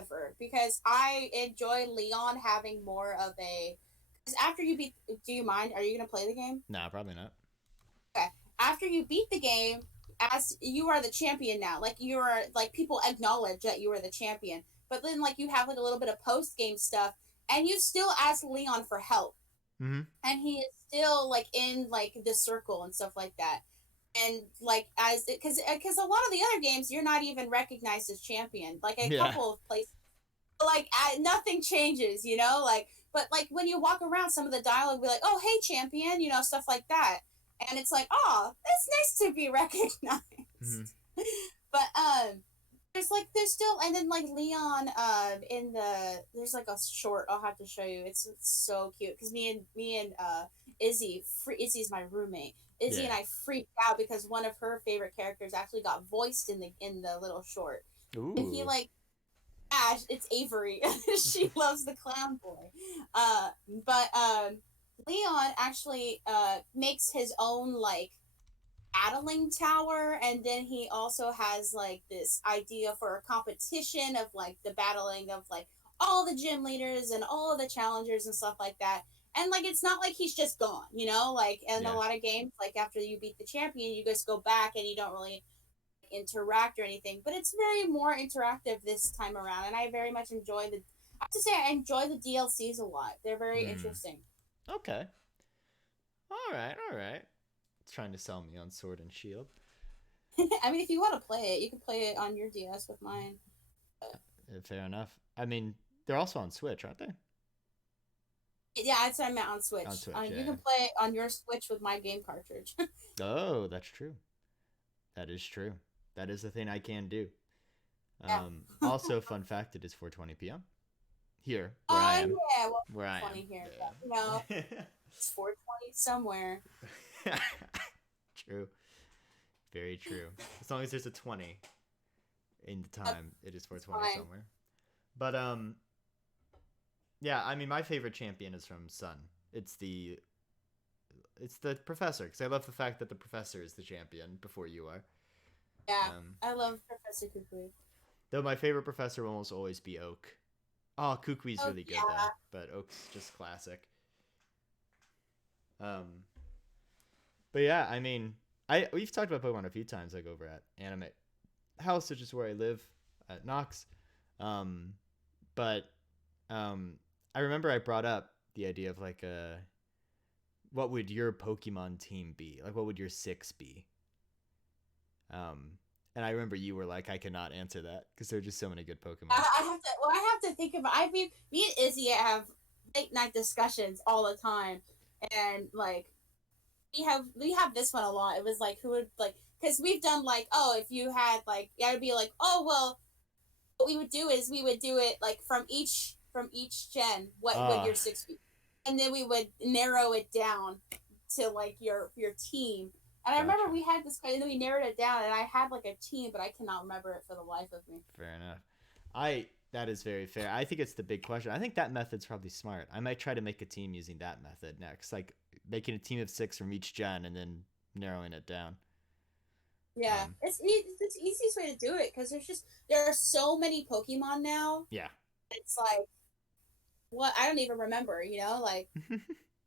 ever. Because I enjoy Leon having more of a, because after you beat, do you mind? Are you going to play the game? Nah, probably not. Okay. After you beat the game, as you are the champion now, like you are like people acknowledge that you are the champion. But then like you have like a little bit of post game stuff, and you still ask Leon for help, Mm-hmm. and he is still like in like the circle and stuff like that. And like as because a lot of the other games you're not even recognized as champion. Like a Yeah. couple of places, like nothing changes, you know. Like but like when you walk around, some of the dialogue will be like, "Oh hey champion," you know, stuff like that. And it's like, oh, it's nice to be recognized. Mm-hmm. But there's still, and then like Leon in there's like a short I'll have to show you. It's so cute because me and Izzy's my roommate. Izzy Yeah. and I freaked out because one of her favorite characters actually got voiced in the little short, and he Ooh. like Ash, it's Avery. She loves the clown boy. Uh, but Leon actually makes his own like battling tower, and then he also has like this idea for a competition of like the battling of like all the gym leaders and all of the challengers and stuff like that. And like it's not like he's just gone, like in a Yeah. lot of games, like after you beat the champion, you just go back and you don't really interact or anything. But it's very more interactive this time around, and I very much enjoy the. I have to say, I enjoy the DLCs a lot. They're very Hmm. interesting. Okay. All right. All right. Trying to sell me on Sword and Shield. I mean, if you want to play it, you can play it on your DS with mine. Fair enough. I mean, they're also on Switch, aren't they? Yeah, that's what I meant on On Switch. Switch, You yeah. can play it on your Switch with my game cartridge. Oh, that's true. That is true. That is the thing I can do. Yeah. Also, fun fact: it is 4:20 p.m. here where I am. Yeah. Well, Where I am. funny here, but Yeah. it's 4:20 somewhere. True. Very true. As long as there's a 20 in the Yep, time, it is it's 4:20 fine. somewhere. But yeah. I mean, my favorite champion is from Sun. It's the it's the professor because I love the fact that the professor is the champion before you are. Yeah, Um, I love Professor Kukui. though my favorite professor will almost always be Oak. Oh, Kukui's Oh really good though, yeah. but Oak's just classic. Um, but yeah, I mean, I we've talked about Pokemon a few times, like over at Anime House, which is where I live at Knox. Um, but um, I remember I brought up the idea of like what would your Pokemon team be? Like, what would your six be? Um, and I remember you were like, I cannot answer that because there are just so many good Pokemon. I have to. Well, I have to think about. I mean, me and Izzy have late night discussions all the time, and like we have this one a lot. It was like who would like because we've done like if you had like yeah, it'd be like well what we would do is we would do it like from each gen what would Ah, your six be, and then we would narrow it down to like your team. And I remember gotcha. we had this, and then we narrowed it down, and I had like a team, but I cannot remember it for the life of me. Fair enough. I That is very fair. I think it's the big question. I think that method's probably smart. I might try to make a team using that method next, like making a team of six from each gen and then narrowing it down. Yeah, Um, it's the easiest way to do it because there are so many Pokemon now. yeah, It's like what I don't even remember. Like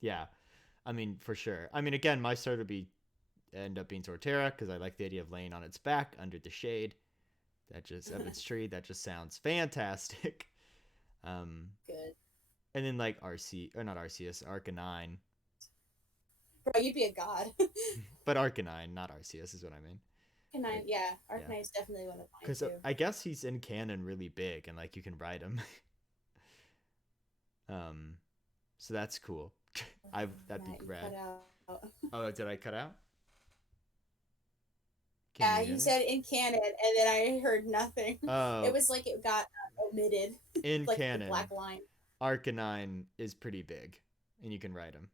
yeah. I mean, for sure. I mean, again, my starter would be end up being Torterra because I like the idea of laying on its back under the shade that just of its tree. That just sounds fantastic. Um, good, and then like RC or not RCS, Arcanine, bro. You'd be a god. but Arcanine, not RCS, is what I mean. Arcanine, Like, yeah, yeah, Arcanine is definitely one of mine because too. I guess he's in canon really big and like you can ride him. um, so that's cool. I That'd be Matt, you rad. cut out. Oh, did I cut out? Can Yeah, you hear you me? said in canon, and then I heard nothing. It Oh, was like it got omitted, in like the black canon, line. Arcanine is pretty big, and you can ride him.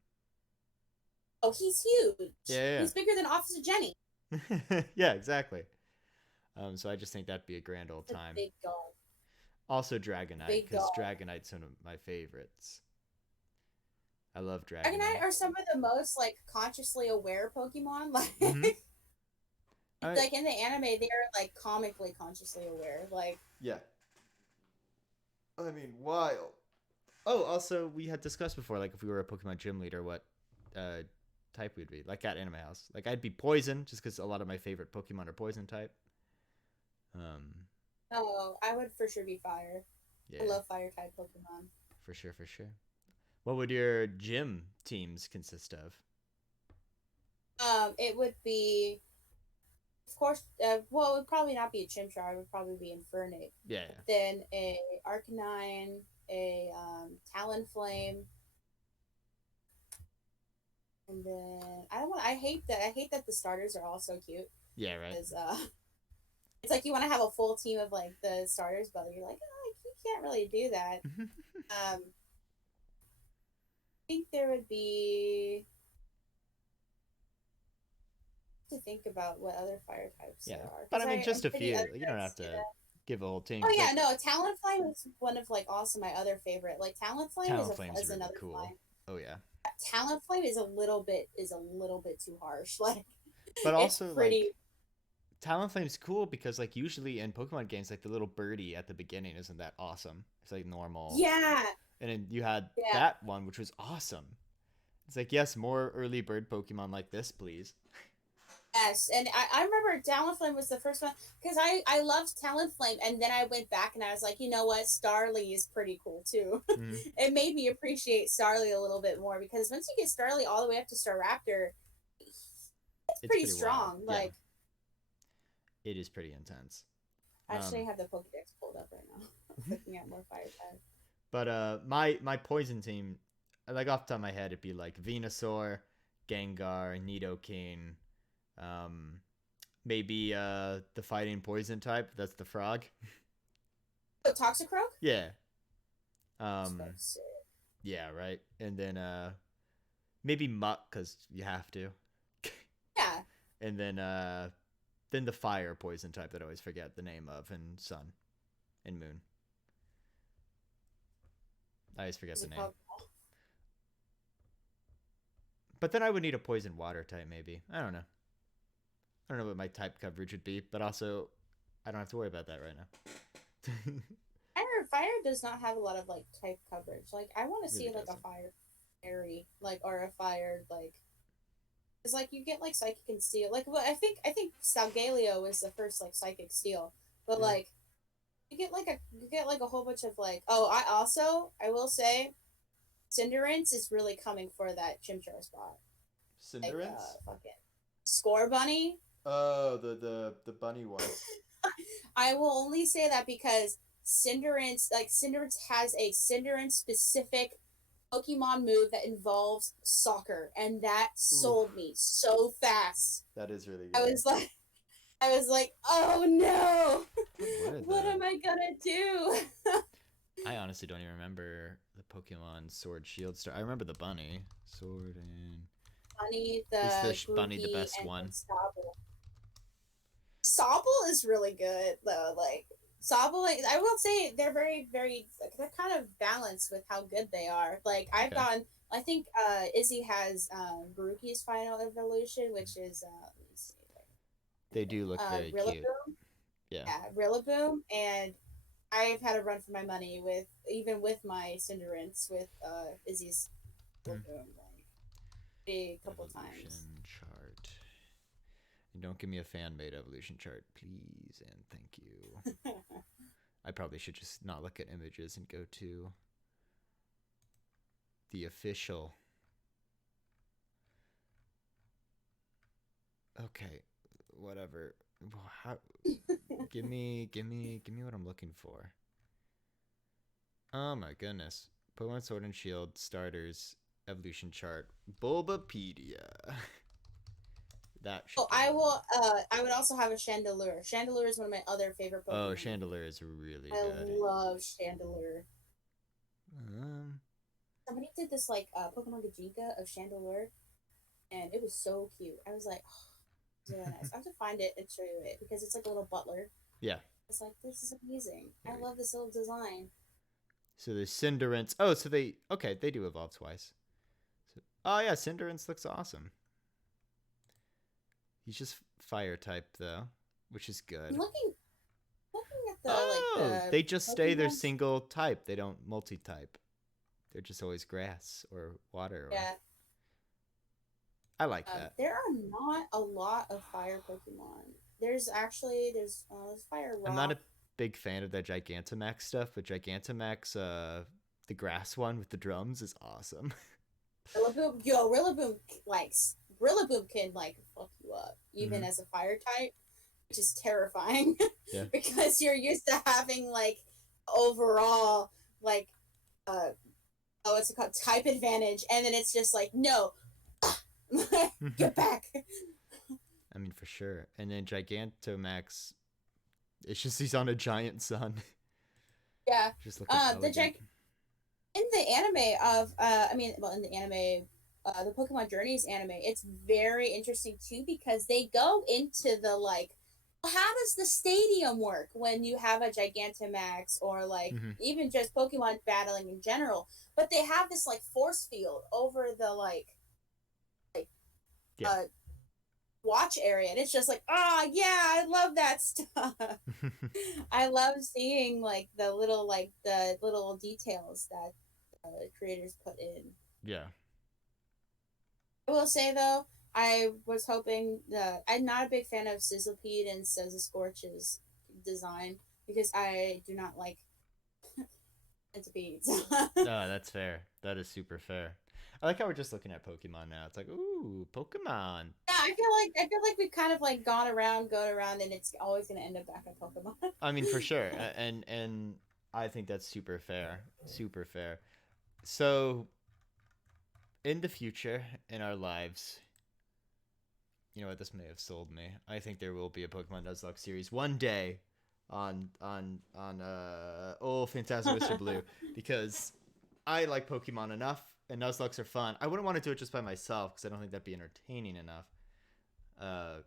Oh, he's huge. Yeah, He's bigger than Officer Jenny. yeah, yeah, exactly. So I just think that'd be a grand old It's a time. big dog. Also Dragonite, Big because dog. Dragonite's one of my favorites. I love Dragonite Dragonite. are some of the most like consciously aware Pokemon. Mm-hmm. I Like in the anime, they're like comically consciously aware. Like Yeah. I mean, wild. Oh, also we had discussed before, like if we were a Pokemon gym leader, what uh type we'd be. Like at Anime House, like I'd be Poison, just because a lot of my favorite Pokemon are Poison type. Um, oh, I would for sure be fire. I yeah, love fire type Pokemon. for sure, for sure. What would your gym teams consist of? It would be, of course. Well, it would probably not be a Chimchar. It would probably be Infernape. Yeah, Then a Arcanine, a Talonflame, and then I don't want. I hate that. I hate that the starters are all so cute yeah, right. because It's like you want to have a full team of like the starters, but you're like, oh, you can't really do that. I think there would be to think about what other fire types Yeah, there are but I because mean, I'm just a pretty few. You don't have uninterested. to give a whole team. Oh 'Cause, yeah, like, no, Talonflame is one of like also my other favorite. Like Talonflame Talonflame's is really another cool. flying. Oh yeah, Talonflame is a little bit too harsh. Like but it's also pretty. like Talonflame's cool because like usually in Pokemon games, like the little birdie at the beginning isn't that awesome. It's like normal, Yeah, and then you had yeah. that one which was awesome. It's like, yes, more early bird Pokemon like this, please. Yes, and I remember Talonflame was the first one because I loved Talonflame, and then I went back and I was like, you know what, Starly is pretty cool too. Mm-hmm. It made me appreciate Starly a little bit more because once you get Starly all the way up to Staraptor, it's It's pretty pretty wild. strong. Yeah, Like it is pretty intense. I actually Um, have the Pokedex pulled up right now, looking at more fire types. but my poison team, like off the top of my head, it'd be like Venusaur, Gengar, Nidoking, um, maybe the fighting poison type. That's the frog. Oh, Toxicroak. Yeah. That's about Um, to say. yeah, right. And then maybe Muck because you have to. Yeah, And then the fire poison type that I always forget the name of, and Sun and Moon. I always forget is the it name. called? But then I would need a poison water type maybe. I don't know. I don't know what my type coverage would be, but also I don't have to worry about that right now. Fire does not have a lot of like type coverage. Like I want to see Really like a doesn't. fire fairy, like or a fire like it's like you get like psychic and steel. Like well, I think Salgaleo was the first like psychic steel, but Yeah. like you get like a whole bunch of like I will say Cinderace is really coming for that Chimchar spot. Like Cinderance? fucking Score Bunny. Oh, the bunny one. I will only say that because Cinderace has a Cinderace specific Pokemon move that involves soccer, and that Ooh, sold me so fast. that is really I good. was like, I was like, oh no, What were what the? am I gonna do? I honestly don't even remember the Pokemon Sword Shield Star. I remember the bunny. Sword and Bunny, is the the bunny the Grookey, best and then one? Sobble. Sobble is really good though. Like Sobble, like, I will say they're very like, they're kind of balanced with how good they are. Like I've Okay. gone, I think Izzy has Grookey's final evolution, which is let me see, They do look very cute. Rillaboom. Yeah. Yeah, Rillaboom, and I've had a run for my money with even with my Cinderace with Izzy's Hmm. Rillaboom like a couple times. Evolution chart. And don't give me a fan made evolution chart, please and thank you. I probably should just not look at images and go to the official. Okay, whatever. How, give me what I'm looking for. Oh my goodness. Pokemon Sword and Shield starters evolution chart. Bulbapedia. That should Oh, give me one. I would also have a Chandelure. Chandelure is one of my other favorite Oh, Pokemon. Chandelier is really I good. love Chandelure. Um, Somebody did this like Pokemon Gajinka of Chandelure, and it was so cute. I was like, oh, it's really nice. I have to find it and show you it because it's like a little butler. yeah. It's like this is amazing. Here I we go. love this little design. So there's Cinderace. Oh, so they do evolve twice. So, oh yeah, Cinderace looks awesome. He's just fire type though, which is I'm good. looking at Oh, the they just stay their Pokemon. single type. They don't multi-type. They're just always grass or water or Yeah, I like that. there are not a lot of fire Pokemon. There's Fire I'm not a Rock. big fan of the Gigantamax stuff, but Gigantamax the grass one with the drums is awesome. Like Rillaboom can like fuck you up even Hmm. as a fire type, which is terrifying Yeah. because you're used to having like overall like uh what's it called type advantage, and then it's just like no, get back. I mean, for sure. And then Gigantamax It's just he's on a giant sun. Yeah. Just looking The elegant. in the anime of in the anime, the Pokemon Journeys anime, it's very interesting too because they go into the like, how does the stadium work when you have a Gigantamax or like Hmm. even just Pokemon battling in general? But they have this like force field over the like Yeah. uh watch area, and it's just like, oh yeah, I love that stuff. I love seeing like the little details that the creators put in. Yeah. I will say though, I was hoping that I'm not a big fan of Sizzlepede and Scorch's design because I do not like centipedes. No, that's fair. That is super fair. I like how we're just looking at Pokemon now. It's like, ooh, Pokemon. Yeah, I feel like we've kind of like gone around, and it's always gonna end up back at Pokemon. I mean, for sure, and I think that's super fair. Super fair. So, in the future, in our lives, you know what? This may have sold me. I think there will be a Pokemon Nuzlocke series one day on Fantastic Mr. Blue because I like Pokemon enough and Nuzlocks are fun. I wouldn't want to do it just by myself because I don't think that'd be entertaining enough. Uh,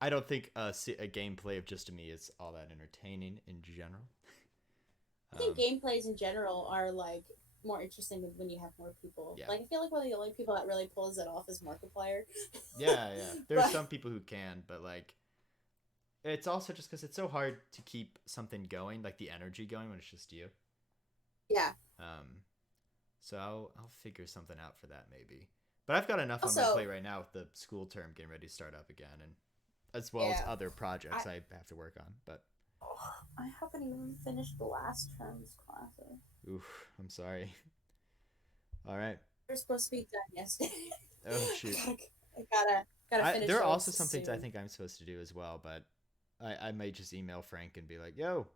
I don't think a gameplay of just me is all that entertaining in general. I think Um, gameplays in general are like more interesting when you have more people. yeah, Like I feel like one of the only people that really pulls it off is Markiplier. yeah. There's But some people who can, but like it's also just because it's so hard to keep something going, like the energy going when it's just you. yeah. Um, so I'll figure something out for that maybe. But I've got enough on my Also, plate right now with the school term getting ready to start up again, and as well as yeah. other projects I I have to work on. But I haven't even finished the last term's classes. oof, I'm sorry. All right. They're supposed to be done yesterday. Oh shoot. I gotta finish There are those also some things I soon. think I'm supposed to do as well, but I might just email Frank and be like, "Yo,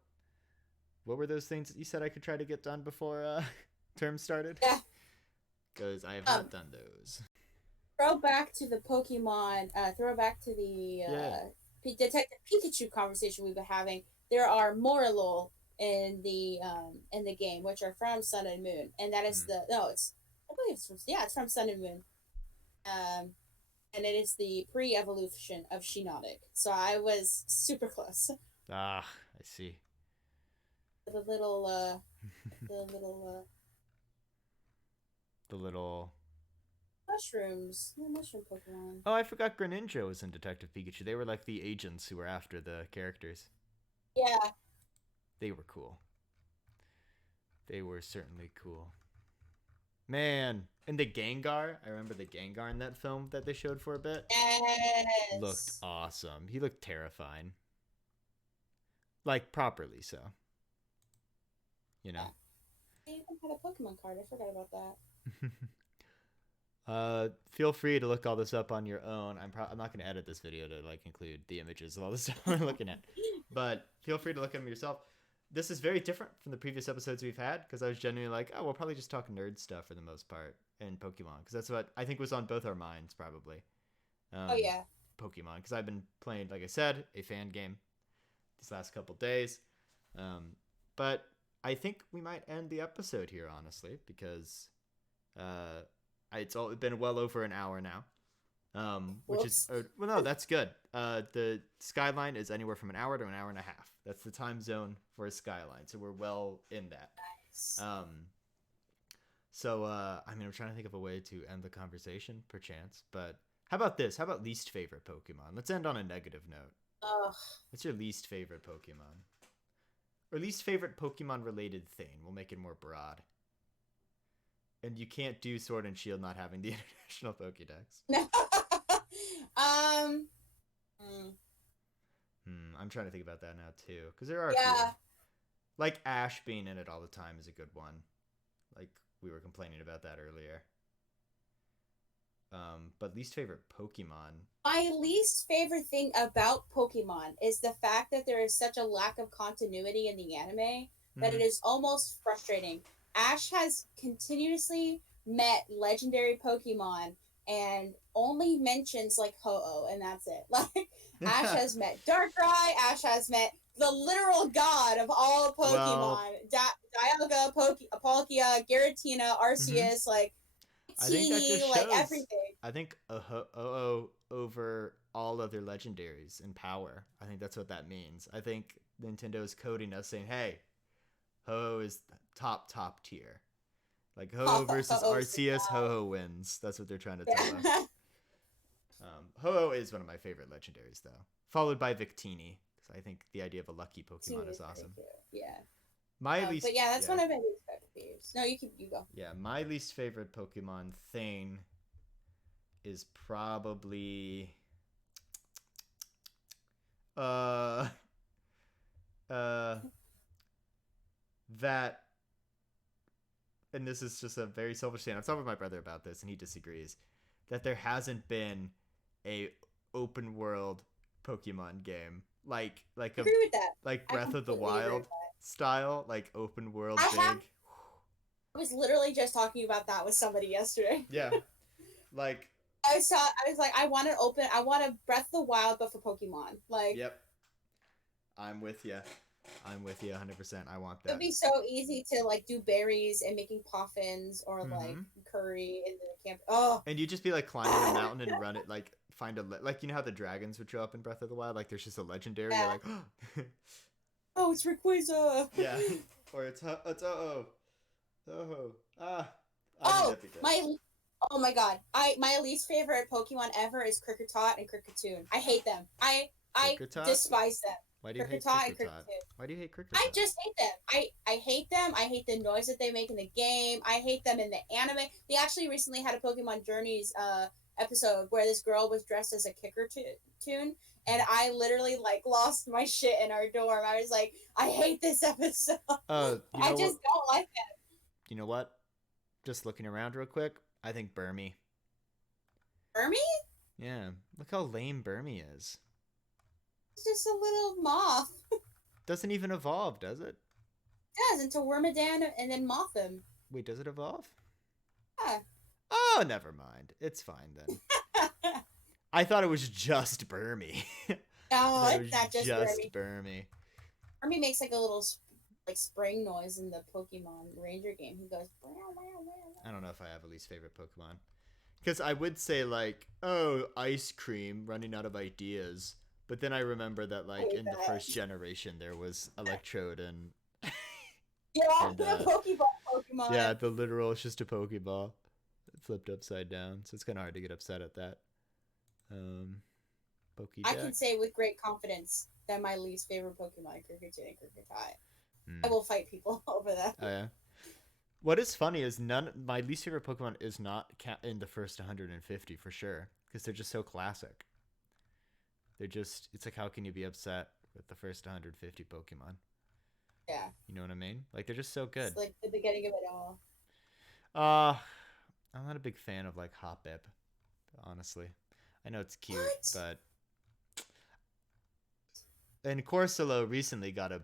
what were those things that you said I could try to get done before term started?" Yeah. Because I have Um. not done those. Throw back to the Pokemon. Throw back to the Yeah. Detective Pikachu conversation we've been having. There are Morlul in the game, which are from Sun and Moon, and that is Hmm. the no, it's I believe it's from it's from Sun and Moon. Um, and it is the pre-evolution of Shiinotic. So I was super close. Ah, I see. The little the little The little. mushrooms, the mushroom Pokemon. Oh, I forgot Greninja was in Detective Pikachu. They were like the agents who were after the characters. Yeah, They were cool. They were certainly cool. Man, and the Gengar. I remember the Gengar in that film that they showed for a bit. Looked yes. awesome. He looked terrifying. Like properly so. You know. Yeah. I even had a Pokemon card. I forgot about that. Feel free to look all this up on your own. I'm not going to edit this video to like include the images of all the stuff we're looking at, but feel free to look at them yourself. This is very different from the previous episodes we've had because I was genuinely like, oh, we'll probably just talk nerd stuff for the most part in Pokemon because that's what I think was on both our minds probably. Oh Um, yeah. Pokemon because I've been playing, like I said, a fan game these last couple days. But I think we might end the episode here honestly because uh, it's all been well over an hour now. Which is Whoops. well, no, that's good. The Skyline is anywhere from an hour to an hour and a half. That's the time zone for a Skyline, so we're well in that. Nice. Um, I mean, I'm trying to think of a way to end the conversation, perchance. But how about this? How about least favorite Pokemon? Let's end on a negative note. Ugh. What's your least favorite Pokemon? Or least favorite Pokemon related thing? We'll make it more broad. And you can't do Sword and Shield not having the International Pokédex. um. mm, I'm trying to think about that now too, because there are a few. yeah. Like Ash being in it all the time is a good one. Like we were complaining about that earlier. But least favorite Pokemon. My least favorite thing about Pokemon is the fact that there is such a lack of continuity in the anime that Mm-hmm. it is almost frustrating. Ash has continuously met legendary Pokemon and only mentions like Ho-Oh, and that's it. Like Ash has met Darkrai, Ash has met the literal god of all Well, Pokemon. Dialga, Palkia, Giratina, hmm Arceus, like I think that Teeny, just like shows. everything. I think Oh over all other legendaries in power. I think that's what that means. I think Nintendo is coding us saying, "Hey, Ho is top tier." Like Ho versus Oh, Arceus, Ho wins. That's what they're trying to tell us. yeah. Ho is one of my favorite legendaries, though, followed by Victini. Because I think the idea of a lucky Pokemon Teeny is is pretty awesome. cute. Yeah. My least, But yeah, that's yeah, one of my least favorite faves. No, you go. yeah, my least favorite Pokemon thing is probably uh uh that, and this is just a very selfish thing. I've talked with my brother about this, and he disagrees. That there hasn't been a open world Pokemon game I agree with that. like I Breath of the completely agree with Wild that. style, like open world I have. big. I was literally just talking about that with somebody yesterday. Yeah, like I was like, I want to open. I want a Breath of the Wild, but for Pokemon. Like, yep, I'm with you. I'm with you 100%. I want it'd that. be so easy to like do berries and making poffins or like Mm-hmm. curry in the camp. Oh, And you just be like climbing a mountain and run it, like find like you know how the dragons would show up in Breath of the Wild, like there's just a legendary. You're yeah. like, Oh, it's Rayquaza. yeah, or it's oh ah. I think Oh, that'd be good. my oh my god. My least favorite Pokemon ever is Kricketot and Kricketune. I hate them. I Kricketot? despise them. Why do you hate Kricketot and Kricketot? Kricketune. Why do you hate I Kricketot? just hate them. I hate them. I hate the noise that they make in the game. I hate them in the anime. They actually recently had a Pokemon Journeys episode where this girl was dressed as a kicker tune, and I literally like lost my shit in our dorm. I was like, I hate this episode. You I know what? just don't like it. You know what? Just looking around real quick, I think Burmy. Hermie Yeah, look how lame Burmy is. is just a little moth. Doesn't even evolve, does it? Does into Wormadam and then Mothim. Wait, does it evolve? Yeah. Oh, never mind. It's fine then. I thought it was just Burmy. No, That it's was not just just Hermie. Burmy. Hermie makes like a little like spring noise in the Pokemon Ranger game. He goes. Meow, meow, I meow. don't know if I have a least favorite Pokemon. Because I would say, like, oh, ice cream, running out of ideas. But then I remember that, I like, hate in the that. first generation, there was Electrode and, Yeah, and the Pokeball yeah, Pokemon. the literal, it's just a Pokeball flipped upside down. So it's kind of hard to get upset at that. Um, I can Pokedex. say with great confidence that my least favorite Pokemon is Kricketot and Kricketot. I Hmm. will fight people over that. Oh, yeah. What is funny is my least favorite Pokemon is not in the first 150 for sure. Because they're just so classic. They're just, it's like, how can you be upset with the first 150 Pokemon? Yeah, You know what I mean? Like, they're just so good. it's like the beginning of it all. Uh, I'm not a big fan of, like, Hoppip, honestly. I know it's cute, What? but. And Corsola recently got a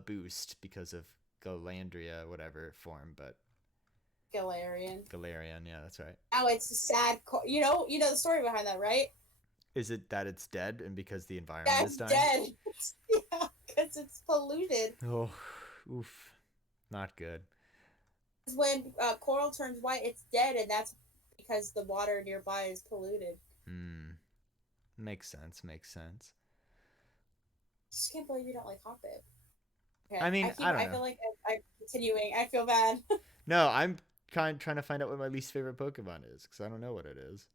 boost because of Galandria, whatever form, but. Galarian. Galarian, yeah, that's right. Oh, it's a sad. You know the story behind that, right? Is it that it's dead and because the environment Yeah, is it's dying? dead. Yeah, because it's polluted. Oh, oof. Not good. When coral turns white, it's dead, and that's because the water nearby is polluted. Hmm. Makes sense. Makes sense. I just can't believe you don't like Hoppip. Okay, I mean, I don't I know. feel like I'm continuing. I feel bad. No, I'm trying to find out what my least favorite Pokemon is because I don't know what it is.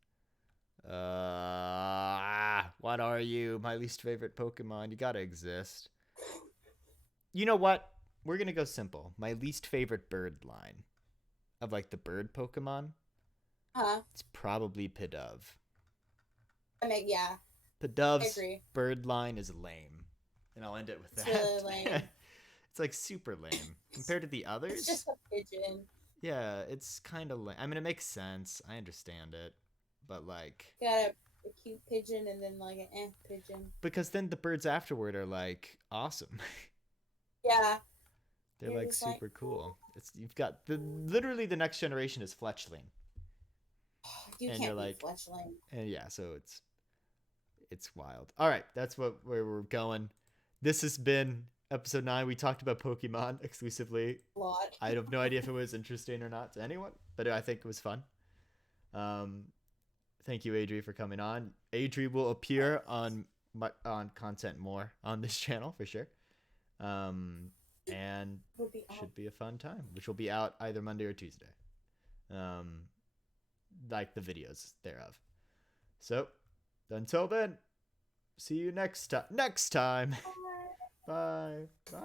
What are you? My least favorite Pokemon. You gotta exist. You know what? We're gonna go simple. My least favorite bird line of like the bird Pokemon. Huh? It's probably Pidove. I mean, yeah, I Pidove's agree. bird line is lame, and I'll end it with It's that. really lame. It's like super lame compared to the It's others. just a pigeon. Yeah, it's kind of lame. I mean, it makes sense. I understand it, but like, You got a cute pigeon and then like an pigeon. because then the birds afterward are like awesome. Yeah, They're you're like just like, super oh, cool. It's you've got the literally the next generation is Fletchling, you and you're can't be like, Fletchling. and yeah, so it's wild. All right, that's where we're going. This has been episode 9. We talked about Pokemon exclusively. A lot. I have no idea if it was interesting or not to anyone, but I think it was fun. Um, thank you, Adri, for coming on. Adri will appear on content more on this channel for sure. And should be a fun time, which will be out either Monday or Tuesday. Like the videos thereof. So, until then, see you next time. Bye. Bye.